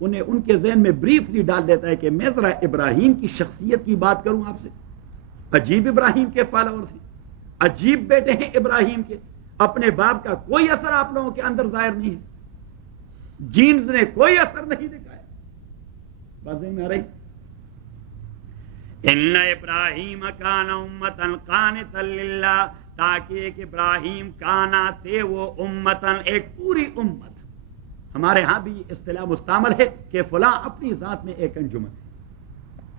انہیں ان کے ذہن میں بریفلی ڈال دیتا ہے کہ میں ذرا ابراہیم کی شخصیت کی بات کروں آپ سے. عجیب ابراہیم کے فالوور تھے, عجیب بیٹے ہیں ابراہیم کے, اپنے باپ کا کوئی اثر آپ لوگوں کے اندر ظاہر نہیں ہے, جینز نے کوئی اثر نہیں دکھایا. بات میں آ رہی. ان ابراہیم کان امتن قانتا للہ, تاکہ ایک ابراہیم کانا تھے وہ امتن, ایک پوری امت. ہمارے ہاں بھی اصطلاح مستعمل ہے کہ فلاں اپنی ذات میں ایک انجمن ہے,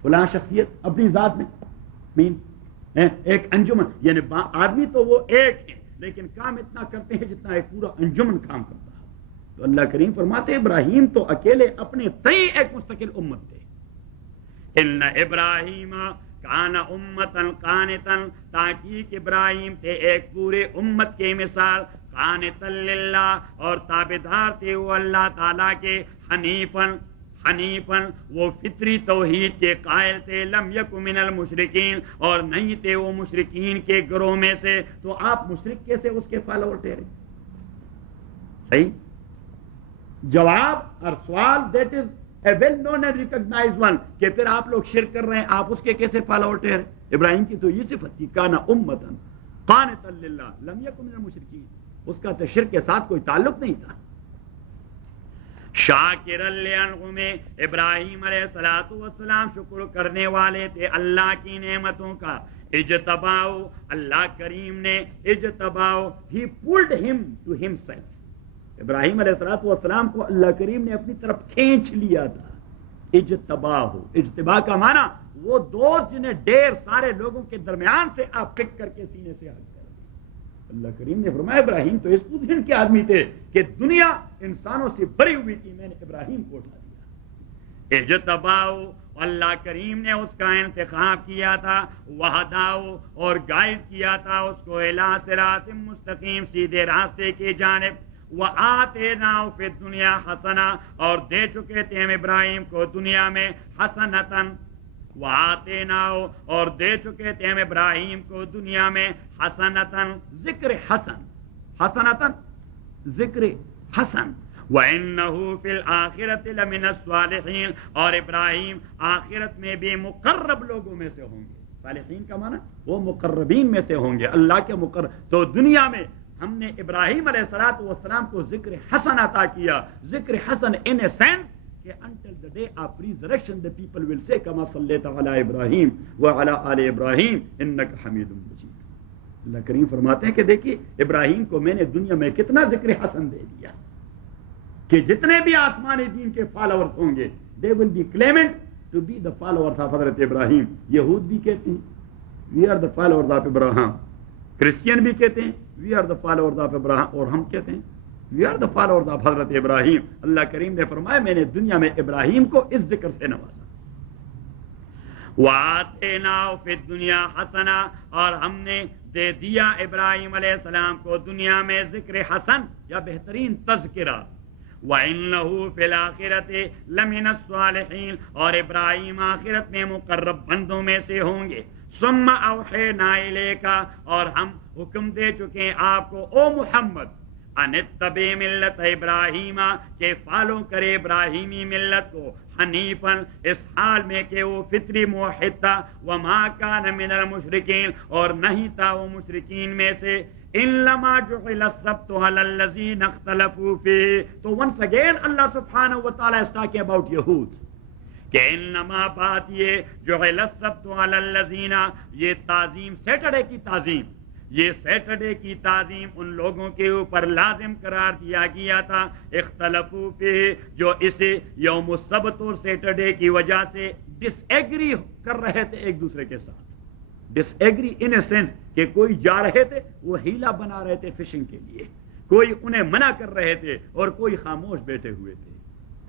فلاں شخصیت اپنی ذات میں مین ایک انجمن, یعنی آدمی تو وہ ایک ہے لیکن کام اتنا کرتے ہیں جتنا ایک پورا انجمن کام کرتا ہے. تو اللہ کریم فرماتے ہیں ابراہیم تو اکیلے اپنے تئیں ایک مستقل امت تھے. ان ابراہیم کان امتن قانتن, تاکہ ابراہیم تھے ایک پورے امت کی مثال, قانتا للہ, اور تابعدار تھے وہ اللہ تعالیٰ کے, حنیفن وہ فطری توحید کے قائل تھے, لم یک من المشرکین, اور نہیں تھے وہ مشرکین کے گروہ میں سے. تو آپ مشرک کیسے اس کے فالوور ٹھہرے؟ صحیح جواب اور سوال that is a well known and recognized one, کہ پھر آپ لوگ شرک کر رہے ہیں, آپ اس کے کیسے فالوور ٹھہرے؟ ابراہیم کی تو یہ صفت تھی, کانا امتن قانتا للہ لم یک من المشرکین, اس کا تو شرک کے ساتھ کوئی تعلق نہیں تھا. شاکر لانعم, ابراہیم علیہ الصلوۃ والسلام شکر کرنے والے تھے اللہ کی نعمتوں کا. اجتباؤ, اللہ کریم نے اجتباؤ, ہی پولڈ ہم ٹو ہمسیلف, ابراہیم علیہ الصلوۃ والسلام کو اللہ کریم نے اپنی طرف کھینچ لیا تھا. اجتباہ, اجتباء کا معنی وہ دوست جنہیں ڈیر سارے لوگوں کے درمیان سے آپ پک کر کے سینے سے آگے. اللہ کریم نے فرمایا ابراہیم تو اس پوزیشن کے آدمی تھے کہ دنیا انسانوں سے بری ہوئی تھی, میں نے ابراہیم کو اٹھا دیا. اجتباؤ, اللہ کریم نے اس کا انتخاب کیا تھا. وہداؤ, اور گائیڈ کیا تھا اس کو الی صراط مستقیم, سیدھے راستے کی جانب. وآتیناہ فی الدنیا حسنہ, اور دے چکے تھے ہم ابراہیم کو دنیا میں حسنتن. وآتیناہ, اور دے چکے تھے ہم ابراہیم کو دنیا میں حسنتن, ذکر حسن, حسنتن ذکر حسن. وَإِنَّهُ فِي الْآخِرَةِ لَمِنَ الصَّالِحِينَ, اور ابراہیم آخرت میں بھی مقرب لوگوں میں سے ہوں گے. صالحین کا معنی وہ مقربین میں سے ہوں گے, اللہ کے مقرب. تو دنیا میں ہم نے ابراہیم علیہ الصلوۃ والسلام کو ذکر حسن عطا کیا. ذکر حسن ان اے سینس کہ until the day of resurrection the people will say كما صليت على ابراہیم وعلى آل ابراہیم انك حمید مجید. اللہ کریم فرماتے ہیں کہ دیکھیے ابراہیم کو میں نے دنیا میں کتنا ذکر حسن دے دیا کہ جتنے بھی آسمانی دین کے فالوورز ہوں گے they will be claiming to be the followers of حضرت ابراہیم. یہود بھی کہتے ہیں we are the followers of Ibrahim, Christian بھی کہتے ہیں we are the followers of ابراہیم, اور ہم کہتے ہیں we are the followers of حضرت ابراہیم. اللہ کریم نے فرمایا میں نے دنیا میں ابراہیم کو اس ذکر سے نوازا. وَآتَيْنَاهُ فِي الدُّنْيَا حَسَنًا, اور ہم نے دے دیا ابراہیم علیہ السلام کو دنیا میں ذکر حسن یا بہترین تذکرہ. وَإِنَّهُ فِي الْآخِرَةِ لَمِنَ الصَّالِحِينَ, اور ابراہیم آخرت میں مقرب بندوں میں سے ہوں گے. ثُمَّ أَوْحَيْنَا إِلَيْكَ, اور ہم حکم دے چکے ہیں آپ کو او محمد, ان اتبع ملت ابراہیم, کہ فالو کرے ابراہیمی ملت کو, حنیفاً, اس حال میں کہ وہ فطری موحد تھا, وما کان من المشرکین, اور نہیں تھا وہ مشرکین میں سے. انما جعل السبت علی الذین اختلفوا فیہ. تو once again اللہ سبحانہ وتعالی is talking about یہود کہ انما بات یہ جعل السبت علی الذین, یہ تعظیم سیٹرڈے کی تعظیم, یہ سیٹرڈے کی تعظیم ان لوگوں کے اوپر لازم قرار دیا گیا تھا. اختلافو فیہ, جو اسے یوم السبت اور سیٹرڈے کی وجہ سے ڈس ایگری کر رہے تھے ایک دوسرے کے ساتھ. ڈس ایگری ان اے سینس کہ کوئی جا رہے تھے وہ ہیلا بنا رہے تھے فشنگ کے لیے, کوئی انہیں منع کر رہے تھے اور کوئی خاموش بیٹھے ہوئے تھے.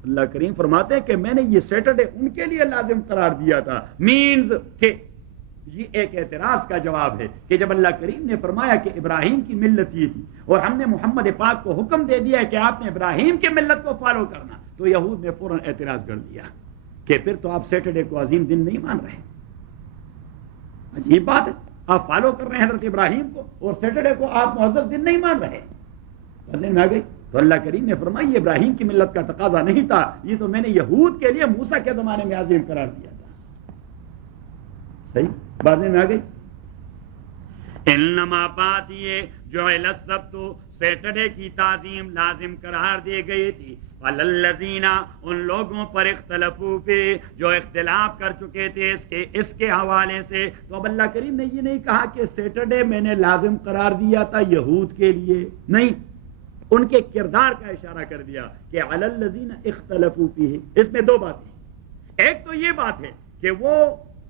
اللہ کریم فرماتے ہیں کہ میں نے یہ سیٹرڈے ان کے لیے لازم قرار دیا تھا. مینز کہ یہ ایک اعتراض کا جواب ہے کہ جب اللہ کریم نے فرمایا کہ ابراہیم کی ملت یہ تھی اور ہم نے محمد پاک کو حکم دے دیا کہ آپ نے ابراہیم کی ملت کو فالو کرنا, تو یہود نے فوراً اعتراض کر دیا کہ پھر تو آپ سیٹرڈے کو عظیم دن نہیں مان رہے. عجیب بات ہے, آپ فالو کر رہے ہیں حضرت ابراہیم کو اور سیٹرڈے کو آپ معزز دن نہیں مان رہے. میں آ گئی تو اللہ کریم نے فرمایا یہ ابراہیم کی ملت کا تقاضا نہیں تھا، یہ تو میں نے یہود کے لیے موسیٰ کے زمانے میں عظیم قرار دیا تھا۔ صحیح بات میں آ گئی۔ انما بات یہ جعل السبت سیٹرڈے کی تعظیم لازم قرار دی گئی تھی، الذین ان لوگوں پر اختلفوا پہ جو اختلاف کر چکے تھے اس کے حوالے سے۔ تو اب اللہ کریم نے یہ نہیں کہا کہ سیٹرڈے میں نے لازم قرار دیا تھا یہود کے لیے، نہیں، ان کے کردار کا اشارہ کر دیا کہ الذین اختلفوا فیہ۔ اس میں دو باتیں، ایک تو یہ بات ہے کہ وہ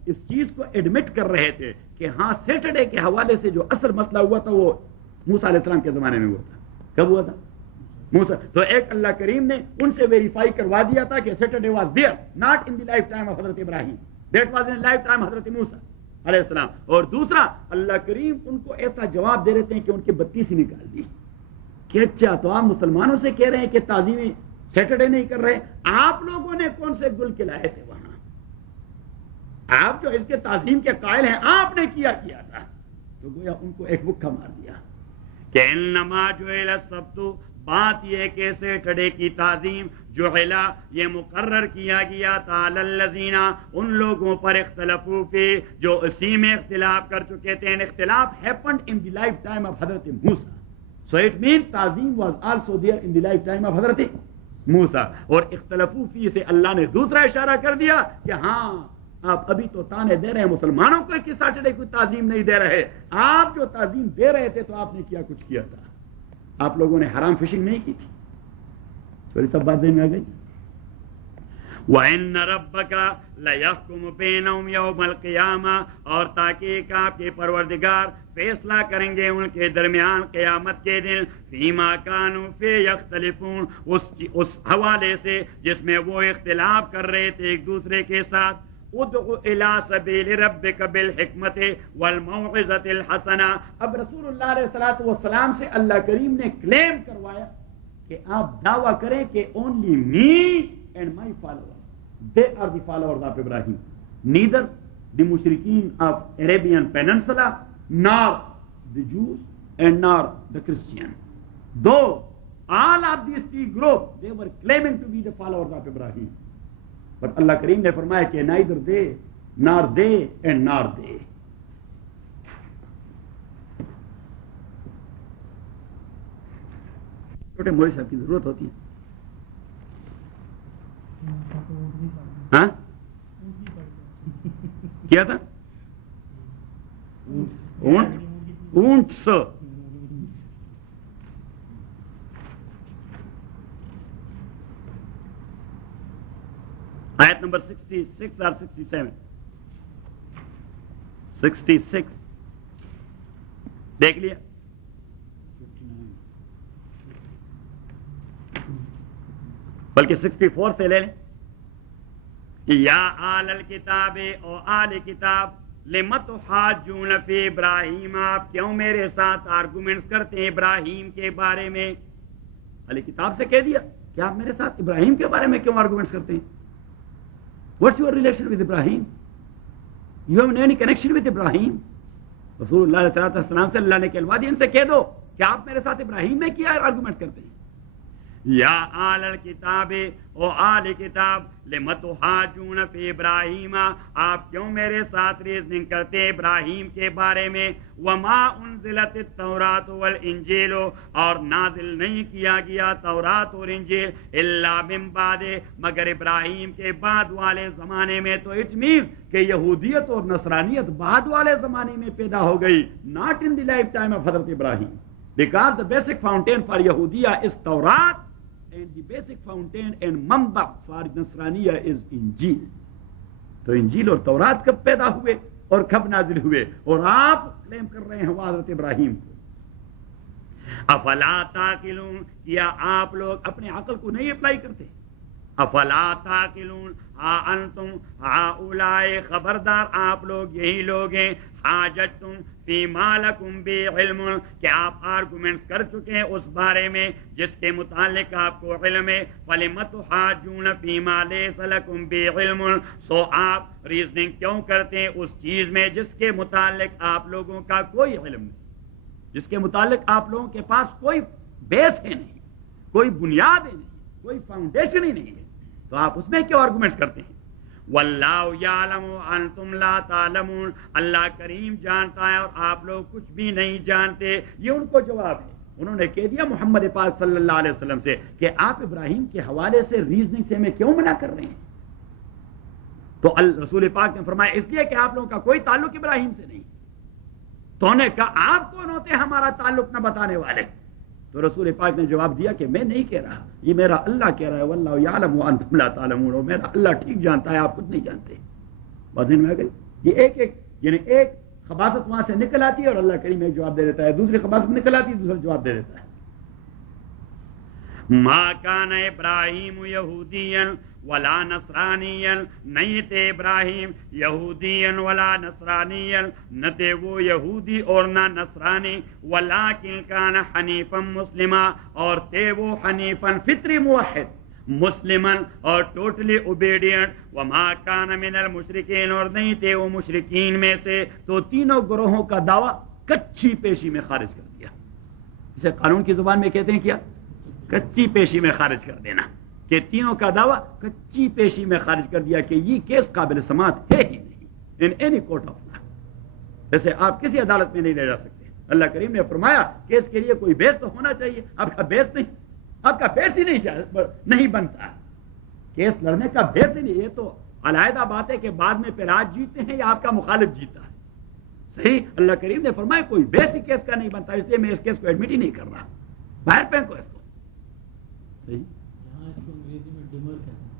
اس چیز کو ایڈمٹ کر رہے تھے کہ ہاں سیٹرڈے کے حوالے سے جو اصل مسئلہ ہوا تھا وہ موسیٰ علیہ السلام کے زمانے میں ہوا تھا۔ کب ہوا تھا؟ موسیٰ۔ تو ایک اللہ کریم نے ان سے ویریفائی کروا دیا تھا کہ Saturday was there not in the life time of Hazrat Ibrahim, that was in life time Hazrat Musa علیہ السلام۔ اور دوسرا اللہ کریم ان کو ایسا جواب دے رہے ہیں کہ ان کے بتی سے نکال دی کہ اچھا تو آپ مسلمانوں سے کہہ رہے ہیں کہ تعظیم سیٹرڈے نہیں کر رہے، آپ لوگوں نے کون سے گل کھلائے تھے وہاں؟ آپ جو اس کے تعظیم کے قائل ہیں آپ نے کیا تھا۔ تو گویا ان کو ایک مکہ مار دیا کہ انما جعل السبت، بات یہ کہ سیٹرڈے کی تعظیم جعلا یہ مقرر کیا گیا تھا الذین ان لوگوں پر اختلفوا فی جو اسی میں اختلاف کر چکے تھے۔ اختلاف happened in the lifetime of حضرت موسیٰ، so it means تعظیم was also there in the lifetime of حضرت موسیٰ۔ اور اختلفوا فی سے اللہ نے دوسرا اشارہ کر دیا کہ ہاں آپ ابھی تو تانے دے رہے ہیں مسلمانوں کو کہ سیٹرڈے کو تعظیم نہیں دے رہے، آپ جو تعظیم دے رہے تھے تو آپ نے کیا کچھ کیا تھا، آپ لوگوں نے حرام فشنگ نہیں کی تھی۔ تو سب بات ذہن میں آ گئی۔ وَإِنَّ رَبَّكَ لَيَحْكُمُ بَيْنَهُمْ يَوْمَ الْقِيَامَةِ، اور تاکہ آپ کے پروردگار فیصلہ کریں گے ان کے درمیان قیامت کے دن، فِيمَا كَانُوا فِيهِ يَخْتَلِفُونَ، اس حوالے سے جس میں وہ اختلاف کر رہے تھے ایک دوسرے کے ساتھ۔ ادعو الى سبیل ربک بالحکمت والموعظۃ الحسنہ۔ اب رسول اللہ علیہ الصلوۃ والسلام سے اللہ کریم نے کلیم کروایا کہ آپ دعویٰ کریں کہ only me and my followers they are the followers of Ibrahim, neither the mushrikeen of Arabian Peninsula nor the Jews and nor the Christians, though all of these three groups they were claiming to be the followers of Ibrahim, but اللہ کریم نے فرمایا کہ neither they nor they and nor they۔ چھوٹے مولوی صاحب کی ضرورت ہوتی ہے۔ ہاں کیا تھا؟ اونٹ سو آیت نمبر 66 اور 67، 66 دیکھ لیا، بلکہ 64 سے لے لیں۔ یا آل الکتاب، او آل کتاب، لم تحاجون فی ابراہیم، آپ کیوں میرے ساتھ آرگومنٹس کرتے ہیں ابراہیم کے بارے میں؟ اہل کتاب سے کہہ دیا کہ آپ میرے ساتھ ابراہیم کے بارے میں کیوں آرگومنٹس کرتے ہیں؟ What's your relation with Ibrahim? You have any connection with Ibrahim? رسول اللہ علیہ السلام سے اللہ نے کہلوا دیا ان سے کہہ دو کہ آپ میرے ساتھ ابراہیم میں کیا آرگومنٹ کرتے ہیں۔ یا آل الکتاب، او آل کتاب، لم تحاجون فی ابراہیم، آپ کیوں میرے ساتھ ریزننگ کرتے ہیں ابراہیم کے بارے میں؟ وما انزلت التوراۃ والانجیل، اور نازل نہیں کیا گیا تورات اور انجیل الا من بعد، مگر ابراہیم کے بعد والے زمانے میں۔ تو اٹ مینس کہ یہودیت اور نصرانیت بعد والے زمانے میں پیدا ہو گئی، not in the life time of Hazrat Ibrahim, because the basic fountain for Yahudiya is Taurat and the basic fountain and manba for Nasraniya is Injil۔ تو انجیل اور تورات کب پیدا ہوئے اور کب نازل ہوئے؟ اور آپ کلیم کر رہے ہیں حضرت ابراہیم کو۔ افلا تعقلون، کیا آپ لوگ اپنے عقل کو نہیں اپلائی کرتے؟ افلا تعقلون، انتم ہؤلاء، خبردار آپ لوگ یہی لوگ ہیں، حاجتم فیما لکم بعلم، کہ آپ آرگومنٹس کر چکے ہیں اس بارے میں جس کے متعلق آپ کو علم ہے، فلم تحاجون فیما لیس لکم بعلم، سو آپ ریزننگ کیوں کرتے ہیں اس چیز میں جس کے متعلق آپ لوگوں کا کوئی علم نہیں، جس کے متعلق آپ لوگوں کے پاس کوئی بیس ہے نہیں، کوئی بنیاد ہی نہیں ہے، کوئی فاؤنڈیشن ہی نہیں ہے، تو آپ اس میں کیوں آرگومنٹس کرتے ہیں؟ واللہ یعلم انتم لا تعلمون، اللہ کریم جانتا ہے اور آپ لوگ کچھ بھی نہیں جانتے. یہ ان کو جواب ہے. انہوں نے کہہ دیا محمد پاک صلی اللہ علیہ وسلم سے کہ آپ ابراہیم کے حوالے سے ریزننگ سے ہمیں کیوں منع کر رہے ہیں؟ تو رسول پاک نے فرمایا اس لیے کہ آپ لوگوں کا کوئی تعلق ابراہیم سے نہیں. تو انہوں نے کہا آپ کون ہوتے ہیں ہمارا تعلق نہ بتانے والے؟ تو رسول پاک نے جواب دیا کہ میں نہیں کہہ رہا، یہ میرا اللہ کہہ رہا ہے. واللہ یعلم وانتم لا تعلمون، میرا اللہ ٹھیک جانتا ہے، آپ کچھ نہیں جانتے. بات میں آ گئی. یہ ایک یعنی ایک خباثت وہاں سے نکل آتی ہے اور اللہ کریم ایک جواب دے دیتا ہے، دوسری خباثت نکل آتی ہے دوسرا جواب دے دیتا ہے. ما کان ابراہیم یہودیا ولا نصرانیا، نہیں تھے ابراہیم یہودیا ولا نصرانیا، نہ تھے وہ یہودی اور نہ نصرانی. ولکن کان حنیفا مسلما، اور تھے وہ حنیفا فطری موحد، مسلمن اور ٹوٹلی اوبیڈینٹ. وما کان من المشرکین، اور نہیں تھے وہ مشرکین میں سے. تو تینوں گروہوں کا دعویٰ کچی پیشی میں خارج کر دیا. اسے قانون کی زبان میں کہتے ہیں کیا؟ کچی پیشی میں خارج کر دینا. کہ تینوں کا دعویٰ کچی پیشی میں خارج کر دیا کہ یہ کیس قابل سماعت ہے ہی نہیں in any court of law. جیسے آپ کسی عدالت میں نہیں لے جا سکتے. اللہ کریم نے فرمایا کہ اس کے لیے کوئی بیس تو ہونا چاہیے. آپ کا بیس نہیں، آپ کا بیس ہی نہیں بنتا. کیس لڑنے کا بیس ہی نہیں. یہ تو علیحدہ بات ہے کہ بعد میں پھر آج جیتے ہیں یا آپ کا مخالف جیتا ہے. صحیح. اللہ کریم نے فرمایا کوئی بیس ہی کیس کا نہیں بنتا، اس لیے میں اس کیس کو ایڈمٹ ہی نہیں کر رہا. باہر پھینکو اس کو. صحیح.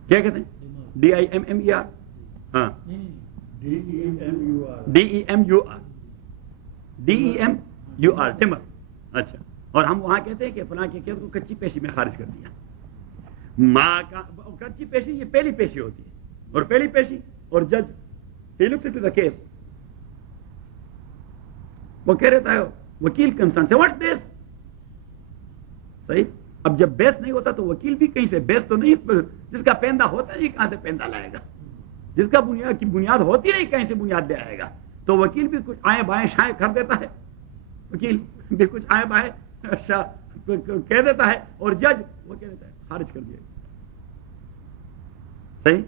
کیا کہتے ہیں؟ D I M M E R. ہاں D E M U R. D E M U R demur. اچھا. اور ہم وہاں کہتے ہیں کہ فلاں کے کیس کو کچی پیشی میں خارج کر دیا. ماں کا کچی پیشی یہ پہلی پیشی ہوتی ہے، اور پہلی پیشی اور جج he looks into the case. وہ کہہ رہتا ہے وکیل کنسرن سے واٹ بیس. صحیح. اب جب بیس نہیں ہوتا تو وکیل بھی کہیں سے بیس تو نہیں، جس کا پیندہ ہوتا ہے کہاں سے پیندہ لائے گا؟ جس کا بنیاد ہوتی نہیں کہیں سے بنیاد لے آئے گا. تو وکیل بھی کچھ آئیں بائیں شائیں کر دیتا ہے، وکیل بھی کچھ آئیں بائیں کہہ دیتا ہے، اور جج وہ کہہ دیتا ہے خارج کر دیا. صحیح.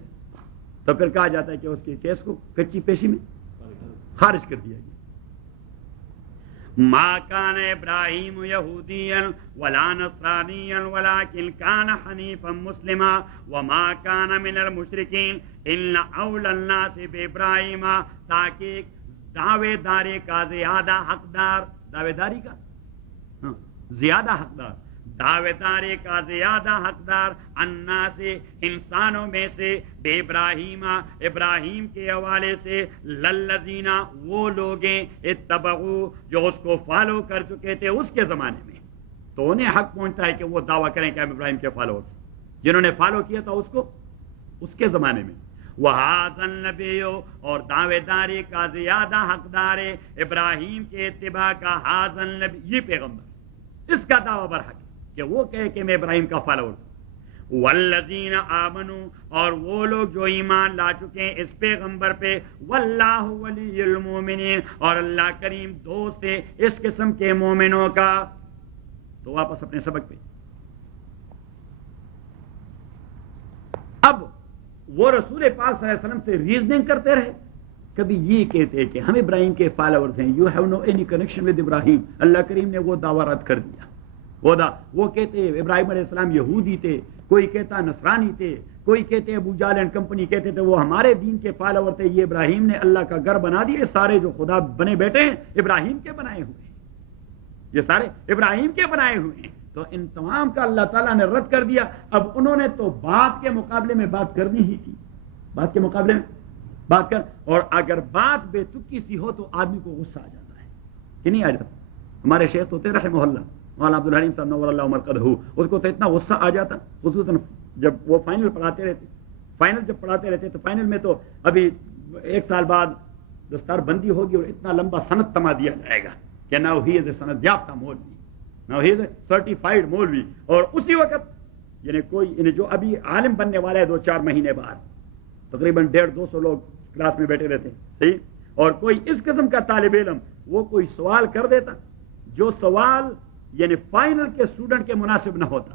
تو پھر کہا جاتا ہے کہ اس کے کیس کو کچی پیشی میں خارج کر دیا گیا. ما کان ابراہیم یہودیا ولا نصرانیا ولکن کان حنیفا مسلما وما کان من المشرکین ان اولی الناس بابراہیم. تاکہ دعوے داری کا زیادہ حقدار، دعوے داری کا زیادہ حقدار، دعوے داری کا زیادہ حقدار الناس انسانوں میں سے بے ابراہیم ابراہیم کے حوالے سے للذین وہ لوگیں اتبعوا جو اس کو فالو کر چکے تھے اس کے زمانے میں. تو انہیں حق پہنچتا ہے کہ وہ دعویٰ کریں کہ ہم ابراہیم کے فالوور، جنہوں نے فالو کیا تھا اس کو اس کے زمانے میں. وَهَذَا النَّبِيُّ اور دعوے داری کا زیادہ حقدار ہے ابراہیم کے اتباع کا هَذَا النَّبِيُّ، یہ پیغمبر اس کا دعویٰ برحق ہے کہ وہ کہے کہ میں ابراہیم کا فالوور ہوں. والذین آمنوا اور وہ لوگ جو ایمان لا چکے ہیں اس پیغمبر پہ. واللہ ولی المومنین اور اللہ کریم دوست ہے اس قسم کے مومنوں کا. تو واپس اپنے سبق پہ. اب وہ رسول پاک صلی اللہ علیہ وسلم سے ریزننگ کرتے رہے. کبھی یہ کہتے کہ ہم ابراہیم کے فالوورز ہیں، you have no any connection with Ibrahim. Allah کریم نے وہ دعویٰ رد کر دیا. وہ کہتے ابراہیم علیہ السلام یہودی تھے، کوئی کہتا نصرانی تھے، کوئی کہتے ابو جہل اینڈ کمپنی کہتے تھے وہ ہمارے دین کے فالوور تھے. یہ ابراہیم نے اللہ کا گھر بنا دیے. سارے جو خدا بنے بیٹھے ہیں ابراہیم کے بنائے ہوئے ہیں، یہ سارے ابراہیم کے بنائے ہوئے ہیں. تو ان تمام کا اللہ تعالیٰ نے رد کر دیا. اب انہوں نے تو بات کے مقابلے میں بات کرنی ہی تھی، بات کے مقابلے میں بات کر. اور اگر بات بے تکی سی ہو تو آدمی کو غصہ آ جاتا ہے کہ نہیں آ جاتا. ہمارے شیخ ہوتے رحمہ اللہ مولانا عبدالحلیم صاحب نور اللہ مرقدہ، اس کو تو اتنا غصہ آ جاتا، خصوصاً جب وہ فائنل پڑھاتے رہتے. فائنل جب پڑھاتے رہتے تو فائنل میں تو ابھی 1 سال بعد دستار بندی ہوگی اور اتنا لمبا سند تما دیا جائے گا کہ ناؤ ہی از اے سند یافتہ مولوی، now he is a certified مولوی. اور اسی وقت یعنی کوئی جو ابھی عالم بننے والا ہے 2-4 مہینے بعد تقریباً 150-200 لوگ کلاس میں بیٹھے رہتے ہیں. صحیح. اور کوئی اس قسم کا طالب علم وہ کوئی سوال کر دیتا جو سوال یعنی فائنل کے اسٹوڈنٹ کے مناسب نہ ہوتا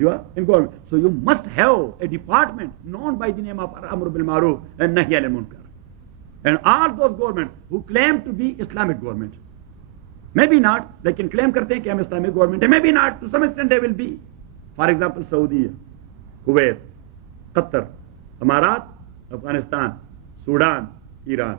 you are in government, so you must have a department known by the name of Amr bil Maruf and Nahy anil Munkar. And all those governments who claim to be Islamic government, maybe not, they can claim karte hain ki hum Islamic government hai, maybe not, to some extent they will be. For example, Saudi, Kuwait, Qatar, Emirat, Afghanistan, Sudan, Iran,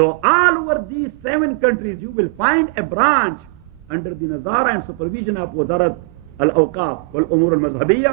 So all over these 7 countries you will find a branch under the nazara and supervision of Wazarat al-Awqaf wal Umur al-Mazhabiyya,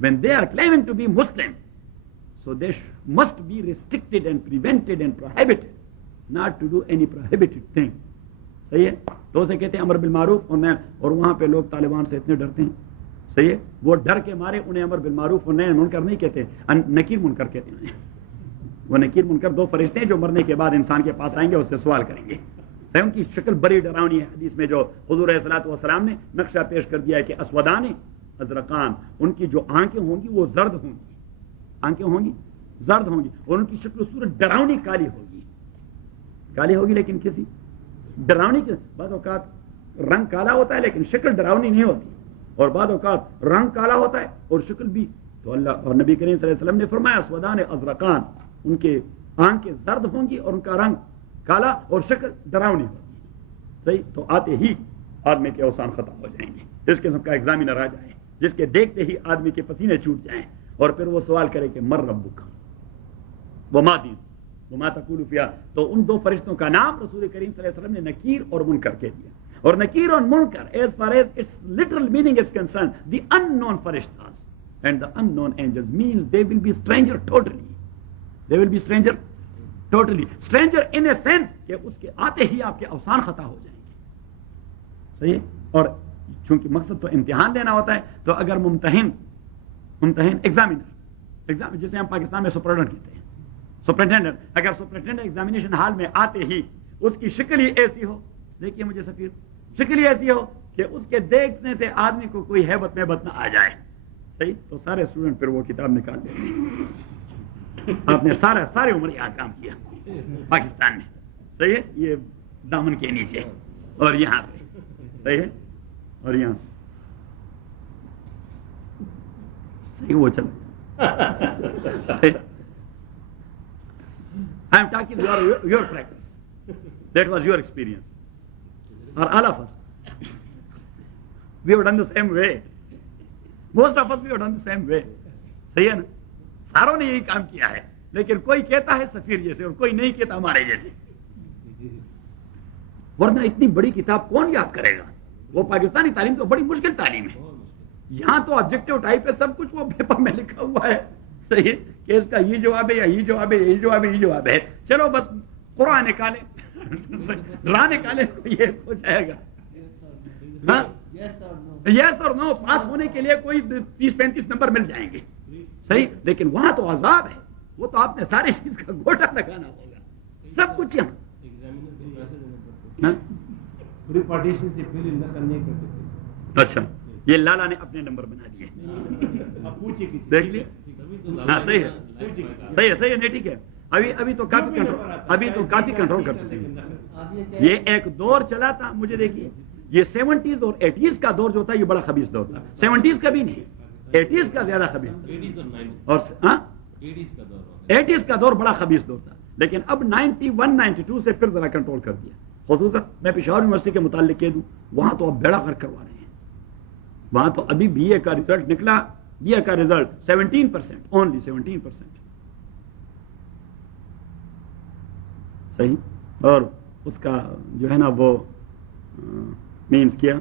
when they are claiming to be Muslim, so they must be restricted and prevented and prohibited, not to do any prohibited thing. صحیح ہے. تو اسے کہتے ہیں امر بالمعروف اور وہاں پہ لوگ طالبان سے اتنے ڈرتے ہیں. صحیح ہے. وہ ڈر کے مارے انہیں امر بالمعروف اور نہی عن المنکر نہیں کہتے, نکیر منکر کہتے ہیں. وہ نکیر منکر دو فرشتے ہیں جو مرنے کے بعد انسان کے پاس آئیں گے, اس سے سوال کریں گے. ان کی شکل بڑی ڈراؤنی ہے. حدیث میں جو حضور علیہ الصلوۃ والسلام نے نقشہ پیش کر دیا ہے کہ اسودان ازرقان, ان کی جو آنکھیں ہوں گی وہ زرد ہوں گی, آنکھیں ہوں گی زرد ہوں گی, اور ان کی شکل و صورت ڈراؤنی کالی ہوگی. کالی ہوگی لیکن کسی ڈراؤنی کے بعض اوقات رنگ کالا ہوتا ہے لیکن شکل ڈراؤنی نہیں ہوتی, اور بعض اوقات رنگ کالا ہوتا ہے اور شکل بھی. تو اللہ اور نبی کریم صلی اللہ علیہ وسلم نے فرمایا اسودان ازرقان, ان کے آنکھیں زرد ہوں گی اور ان کا رنگ کالا اور شکل ڈراؤنی ہوگی. صحیح. تو آتے ہی آدمی کے اوسان ختم ہو جائیں گے. اس قسم کا ایگزامینر آ جائے جس کے دیکھتے ہی آدمی کے پسینے چھوٹ جائیں اور پھر وہ سوال کرے کہ مر ربک وما دین وما تقول فیہا. تو ان دو فرشتوں کا نام رسول کریم صلی اللہ علیہ وسلم نے نکیر اور منکر کہہ دیا. اور نکیر اور منکر as far as its literal meaning is concerned, the unknown farishtas and the unknown angels means they will be stranger totally. They will be stranger totally. Stranger in a sense کہ اس کے آتے ہی آپ کے اوسان خطا ہو جائیں گے. صحیح. اور چونکہ مقصد تو امتحان لینا ہوتا ہے, تو اگر ممتحن ایگزامینر جسے ہم پاکستان میں سپرنٹینڈنٹ کہتے ہیں, سپرنٹینڈنٹ, اگر سپرنٹینڈنٹ ایگزامینیشن ہال میں آتے ہی اس کی شکل ہی ایسی ہو, دیکھیے مجھے سفیر, شکل ہی ایسی ہو کہ اس کے دیکھنے سے آدمی کو کوئی ہیبت میں نہ آ جائے. صحیح. تو سارے اسٹوڈنٹ پھر وہ کتاب نکال دیتے ہیں. آپ نے سارے عمر یہاں کام کیا پاکستان میں. صحیح ہے. یہ دامن کے نیچے اور یہاں پہ. صحیح ہے. اور یہاں صحیح وہ چل. I am talking your practice. That was your experience. Or all of us. We have done the same way. Most of us we have done the same way. صحیح ہے نا. ساروں نے یہی کام کیا ہے, لیکن کوئی کہتا ہے سفیر جیسے اور کوئی نہیں کہتا ہمارے جیسے. ورنہ اتنی بڑی کتاب کون یاد کرے گا؟ وہ پاکستانی تعلیم تو بڑی مشکل تعلیم ہے. یہاں تو آبجیکٹو ٹائپ ہے, سب کچھ وہ پیپر میں لکھا ہوا ہے. صحیح کہ اس کا یہ جواب ہے یا یہ جواب ہے, یہ جواب ہے, یہ جواب ہے. چلو بس قرآن نکالیں, راہ نکالیں, یہ ہو جائے گا. ہاں یس اور نو پاس ہونے کے لیے کوئی 30-35 نمبر مل جائیں گے. صحیح. لیکن وہاں تو عذاب ہے, وہ تو آپ نے ساری چیز کا گوٹا لگانا ہوگا, سب کچھ یہاں. اچھا, یہ لالا نے اپنے نمبر بنا دیے. دیکھ لیے. ہاں صحیح ہے, صحیح ہے نہیں, ٹھیک ہے. ابھی تو کافی کنٹرول کر سکتے ہیں. یہ ایک دور چلا تھا, مجھے دیکھیے, یہ 70s اور 80s کا دور جو تھا یہ بڑا خبیث دور تھا. 70s کا بھی نہیں, 80s کا زیادہ خبیث, اور 80s کا دور بڑا خبیث دور تھا. لیکن اب 91-92 سے پھر ذرا کنٹرول کر دیا. خصوصاً میں پشاور یونیورسٹی کے متعلق کہہ دوں, وہاں تو اب بیڑا غرق کروا رہے ہیں. وہاں تو ابھی بی اے کا رزلٹ نکلا, بی اے کا رزلٹ 17%, اونلی 17%. صحیح. اور اس کا جو ہے نا وہ مینس کیا,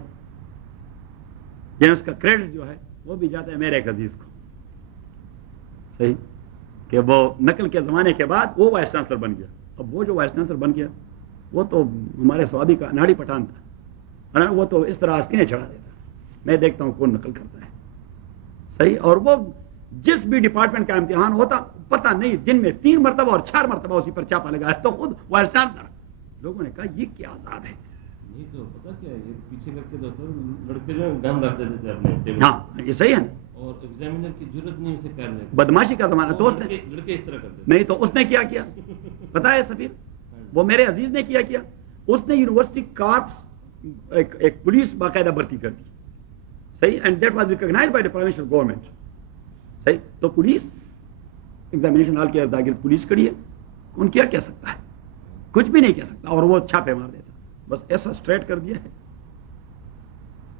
یعنی اس کا کریڈٹ جو ہے وہ بھی جاتا ہے میرے ایک عزیز کو. صحیح کہ وہ نقل کے زمانے کے بعد وہ وائس چانسلر بن گیا. اب وہ جو وائس چانسلر بن گیا وہ تو ہمارے سوابی کا اناڑی پٹھان تھا. وہ تو اس طرح آستینیں چڑھا دیتا. میں دیکھتا ہوں کون نقل کرتا ہے. صحیح. اور وہ جس بھی ڈپارٹمنٹ کا امتحان ہوتا پتہ نہیں, دن میں 3 مرتبہ اور 4 مرتبہ اسی پر چھاپا لگا ہے. تو خود وائس چانسلر, لوگوں نے کہا یہ کیا عذاب ہے. تو پتہ کیا ہے, پیچھے کر کے لڑکے جو گن رکھ دیتے تھے اپنے. ہاں یہ صحیح ہے. اور ایگزامینر کی ضرورت نہیں اسے کرنے, بدماشی کا زمانہ. تو اس نے لڑکے اس طرح کرتے نہیں, تو اس نے کیا کیا پتا ہے سفیر, وہ میرے عزیز نے کیا اس نے یونیورسٹی کارپس ایک پولیس باقاعدہ بھرتی کر دی. صحیح. And that was recognized by the provincial government. صحیح. تو پولیس ایگزامینیشن ہال کے ارد گرد پولیس کھڑی ہے, کون کیا کہہ سکتا ہے؟ کچھ بھی نہیں کہہ سکتا. اور وہ چھاپے مار دیتا, بس ایسا اسٹریٹ کر دیا ہے.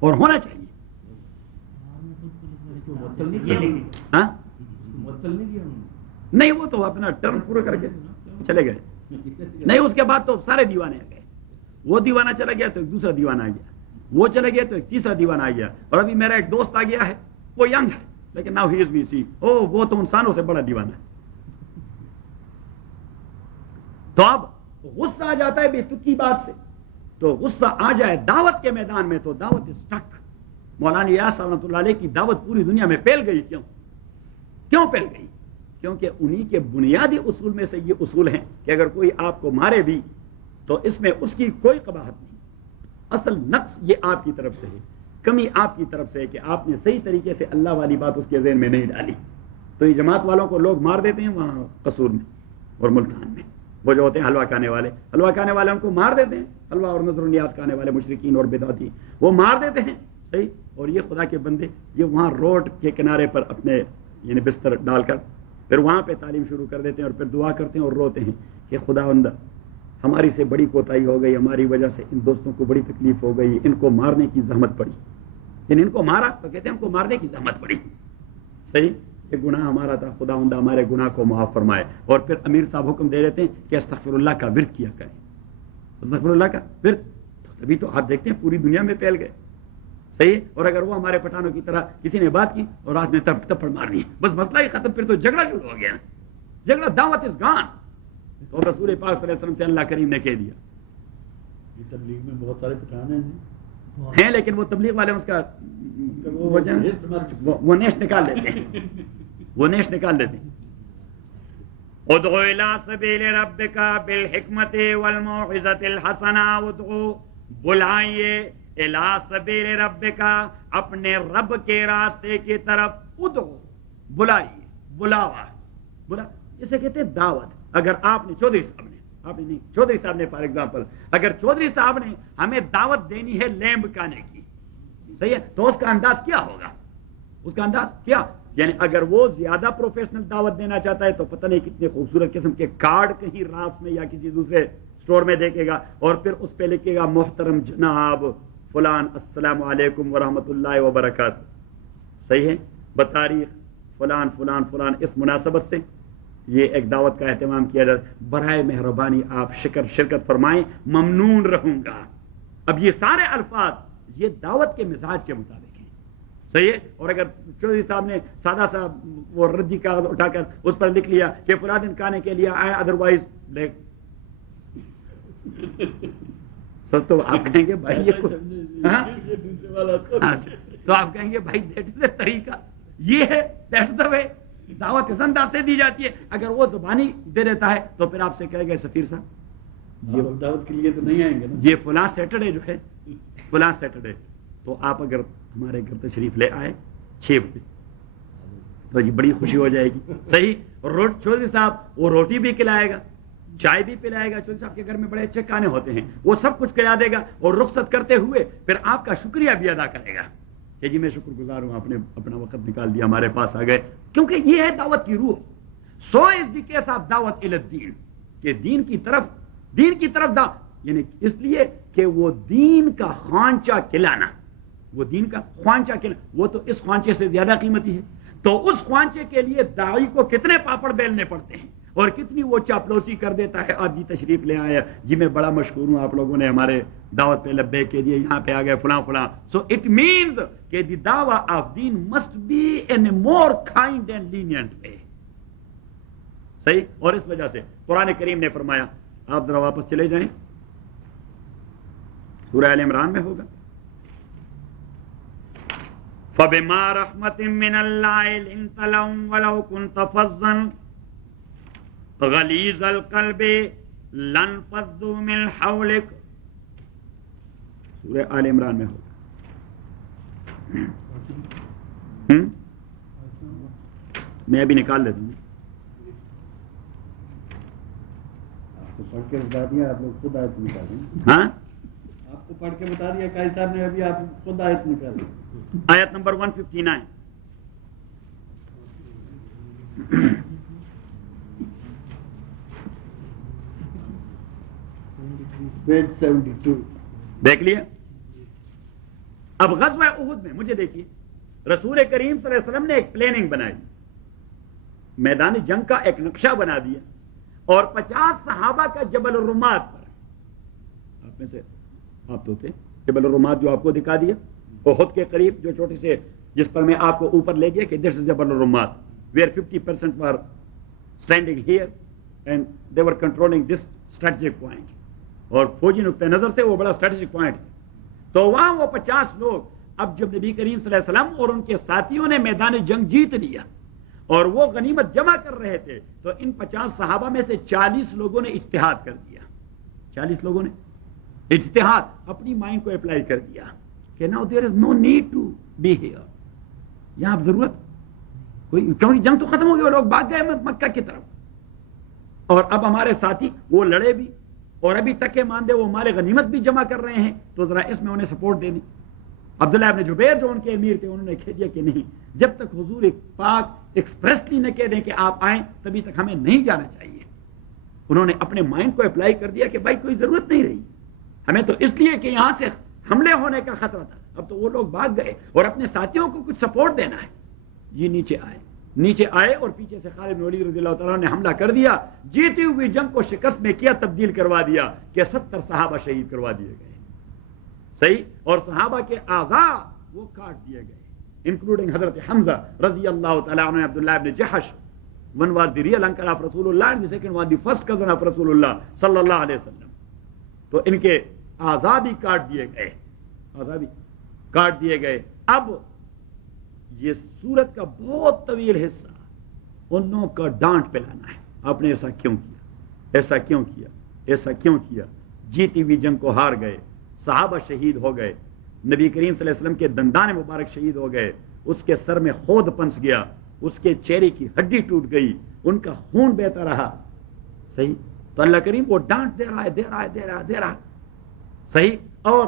اور ہونا چاہیے. ہاں نہیں, وہ تو اپنا ٹرم پورا کر کے چلے گئے. نہیں, اس کے بعد تو سارے دیوانے آ گئے. وہ دیوانہ چلا گیا تو ایک دوسرا دیوانہ آ گیا, وہ چلے گیا تو ایک تیسرا دیوانہ آ گیا. اور ابھی میرا ایک دوست آ گیا ہے, وہ ینگ ہے, لیکن now he is B C وہ تو انسانوں سے بڑا دیوانہ ہے. تو اب غصہ آ جاتا ہے بے تکی بات سے. تو غصہ آ جائے دعوت کے میدان میں تو دعوت اسٹک. مولانا الیاس رحمۃ اللہ علیہ کی دعوت پوری دنیا میں پھیل گئی. کیوں پھیل گئی؟ کیونکہ انہی کے بنیادی اصول میں سے یہ اصول ہیں کہ اگر کوئی آپ کو مارے بھی تو اس میں اس کی کوئی قباحت نہیں. اصل نقص یہ آپ کی طرف سے ہے، کمی آپ کی طرف سے ہے کہ آپ نے صحیح طریقے سے اللہ والی بات اس کے ذہن میں نہیں ڈالی. تو یہ جماعت والوں کو لوگ مار دیتے ہیں وہاں قصور میں اور ملتان میں. وہ جو ہوتے ہیں حلوہ کھانے والے ان کو مار دیتے ہیں. حلوہ اور نظر و نیاز کھانے والے مشرکین اور بدعتی وہ مار دیتے ہیں. صحیح. اور یہ خدا کے بندے یہ وہاں روڈ کے کنارے پر اپنے یعنی بستر ڈال کر پھر وہاں پہ تعلیم شروع کر دیتے ہیں اور پھر دعا کرتے ہیں اور روتے ہیں کہ خداوند ہماری سے بڑی کوتاہی ہو گئی، ہماری وجہ سے ان دوستوں کو بڑی تکلیف ہو گئی، ان کو مارنے کی زحمت پڑی. یعنی ان کو مارا تو کہتے ہیں ان کو مارنے کی زحمت پڑی. صحیح. یہ گناہ ہمارا تھا، خداوند ہمارے گناہ کو معاف فرمائے. اور پھر امیر صاحب حکم دے دیتے ہیں کہ استغفر اللہ کا ورد کیا کریں. استغفر اللہ کا ورد تو تبھی تو آپ دیکھتے ہیں پوری دنیا میں پھیل گئے. صحیح. اور اگر وہ ہمارے پٹھانوں کی طرح کسی نے بات کی اور رات میں تپڑ مارنی بس مسئلہ ہی ختم. پھر تو جھگڑا شروع ہو گیا. جھگڑا دعوت از گان. تو رسول پاک صلی اللہ علیہ وسلم سے اللہ کریم نے کہہ دیا. تبلیغ میں بہت سارے پٹھان ہیں لیکن وہ تبلیغ والے اس کا وہ نیش نکال دیتے ہیں. وہ نیش نکال دیتے ہیں. ادعو الی سبیل ربک بالحکمت والموعظۃ الحسنہ. ادعو بلائیے الی سبیل ربک اپنے رب کے راستے کی طرف. ادعو بلائیے بلاوا بلا اسے کہتے ہیں دعوت. اگر آپ نے چودھری صاحب نے فار ایگزامپل اگر چودھری صاحب نے ہمیں دعوت دینی ہے لیمب کھانے کی صحیح ہے تو اس کا انداز کیا ہوگا؟ اس کا انداز کیا یعنی اگر وہ زیادہ پروفیشنل دعوت دینا چاہتا ہے تو پتہ نہیں کتنے خوبصورت قسم کے کارڈ کہیں راس میں یا کسی دوسرے اسٹور میں دیکھے گا اور پھر اس پہ لکھے گا محترم جناب فلان السلام علیکم ورحمۃ اللہ وبرکاتہ. صحیح ہے. بتاریخ فلان فلان فلان اس مناسبت سے یہ ایک دعوت کا اہتمام کیا جاتا ہے. برائے مہربانی آپ شرکت فرمائیں ممنون رہوں گا. اب یہ سارے الفاظ یہ دعوت کے مزاج کے مطابق ہیں. صحیح ہے. اور اگر چودھری صاحب نے سادہ سا وہ ردی کاغذ اٹھا کر اس پر لکھ لیا کہ فلاں دن کھانے کے لیے آئے ادروائز سب تو آپ کہیں گے بھائی یہ تو آپ کہیں گے بھائی دیٹ از اے طریقہ یہ ہے دیٹس دا وے. دعوت اس انداز سے دی جاتی ہے. اگر وہ زبانی دے دیتا ہے تو پھر آپ سے کہے گا سفیر صاحب یہ دعوت کے لیے تو نہیں آئیں گے نا. یہ فلاں سیٹرڈے جو ہے فلاں سیٹرڈے تو آپ اگر ہمارے گھر تشریف لے آئے 6 بجے تو یہ بڑی خوشی ہو جائے گی. صحیح. چودھری صاحب وہ روٹی بھی کھلائے گا چائے بھی پلائے گا. چودھری صاحب کے گھر میں بڑے اچھے کھانے ہوتے ہیں وہ سب کچھ کھلا دے گا اور رخصت کرتے ہوئے پھر آپ کا شکریہ بھی ادا کرے گا کہ جی میں شکر گزار ہوں آپ نے اپنا وقت نکال دیا ہمارے پاس آ گئے. کیونکہ یہ ہے دعوت کی روح. سو از دی کیس آف دعوت الی الدین کہ دین کی طرف یعنی اس لیے کہ وہ دین کا خوانچہ کھلانا وہ تو اس خوانچے سے زیادہ قیمتی ہے. تو اس خوانچے کے لیے داعی کو کتنے پاپڑ بیلنے پڑتے ہیں اور کتنی وہ چاپلوسی کر دیتا ہے. آپ جی تشریف لے آئے جی میں بڑا مشکور ہوں آپ لوگوں نے ہمارے دعوت پہ لبیک کے لیے یہاں پہ آ گئے فلاں فلاں. سو اٹ مینز کہ دی دعویٰ آف دین must be in a more kind and lenient way. صحیح. اور اس وجہ سے قرآن کریم نے فرمایا آپ ذرا واپس چلے جائیں سورہ آل عمران میں ہوگا فَبِمَا رَحْمَةٍ مِّنَ اللَّهِ لِنْتَ لَهُمْ وَلَوْ كُنْتَ فَظًّا غَلِيظَ الْقَلْبِ لَانفَضُّوا مِنْ حَوْلِكَ. سورہ آل عمران میں ہوگا. میں ابھی نکال لیتا ہوں. آپ کو پڑھ کے بتا دیا آپ لوگ خود آیت نکالیں. ہاں آپ کو پڑھ کے بتا دیا قاری صاحب نے ابھی آپ خود آیت نکالیں. آیت نمبر 159 پیج 72 دیکھ لیا. اب غزوہ احد میں مجھے دیکھیے رسول کریم صلی اللہ علیہ وسلم نے ایک پلاننگ بنائی میدان جنگ کا ایک نقشہ بنا دیا اور 50 صحابہ کا جبل الرمات پر آپ میں سے آپ تو تھے جبل الرمات جو آپ کو دکھا دیا احد کے قریب جو چھوٹے سے جس پر میں آپ کو اوپر لے گیا کہ دس از جبل الرمات where 50% were standing here and they were controlling this strategic point. اور فوجی نقطۂ نظر سے وہ بڑا اسٹریٹجک پوائنٹ ہے. تو وہاں وہ 50 لوگ، اب جب نبی کریم صلی اللہ علیہ وسلم اور ان کے ساتھیوں نے میدان جنگ جیت لیا اور وہ غنیمت جمع کر رہے تھے، تو ان 50 صحابہ میں سے 40 لوگوں نے اجتہاد کر دیا. 40 لوگوں نے اجتہاد اپنی مائنڈ کو اپلائی کر دیا کہ now there is no need to be here. یہاں اب ضرورت کوئی، کیونکہ جنگ تو ختم ہو گئی، وہ لوگ بھاگ گئے مکہ کی طرف، اور اب ہمارے ساتھی وہ لڑے بھی اور ابھی تک کے ماندے وہ مال غنیمت بھی جمع کر رہے ہیں، تو ذرا اس میں انہیں سپورٹ دینی. عبداللہ ابن جبیر جو ان کے امیر تھے، انہوں نے کہہ دیا کہ نہیں، جب تک حضور پاک ایکسپریسلی نہ کہہ دیں کہ آپ آئیں تبھی تک ہمیں نہیں جانا چاہیے. انہوں نے اپنے مائنڈ کو اپلائی کر دیا کہ بھائی کوئی ضرورت نہیں رہی ہمیں، تو اس لیے کہ یہاں سے حملے ہونے کا خطرہ تھا. اب تو وہ لوگ بھاگ گئے اور اپنے ساتھیوں کو کچھ سپورٹ دینا ہے. یہ نیچے آئے اور پیچھے سے خالد بن ولید رضی اللہ تعالیٰ نے حملہ کر دیا، جیتی ہوئی جنگ کو شکست میں کیا تبدیل کروا دیا کہ 70 صحابہ شہید کروا دیے گئے. صحیح، اور صحابہ کے اعضاء وہ کاٹ دیے گئے، انکلوڈنگ حضرت حمزہ رضی اللہ تعالیٰ عنہ. عبداللہ ابن جحش، one was the real uncle of Rasulullah and the second was the first cousin of Rasulullah صلی اللہ علیہ وسلم. تو ان کے اعضاء بھی کاٹ دیے گئے. اب یہ سورت کا بہت طویل حصہ ان لوگوں کا ڈانٹ پلانا ہے. آپ نے ایسا کیوں کیا؟ جیتی ہوئی جنگ کو ہار گئے، صحابہ شہید ہو گئے، نبی کریم صلی اللہ علیہ وسلم کے دندان مبارک شہید ہو گئے، اس کے سر میں خود پنس گیا، اس کے چہرے کی ہڈی ٹوٹ گئی، ان کا خون بہتا رہا. صحیح، تو اللہ کریم وہ ڈانٹ دے رہا ہے. صحیح. اور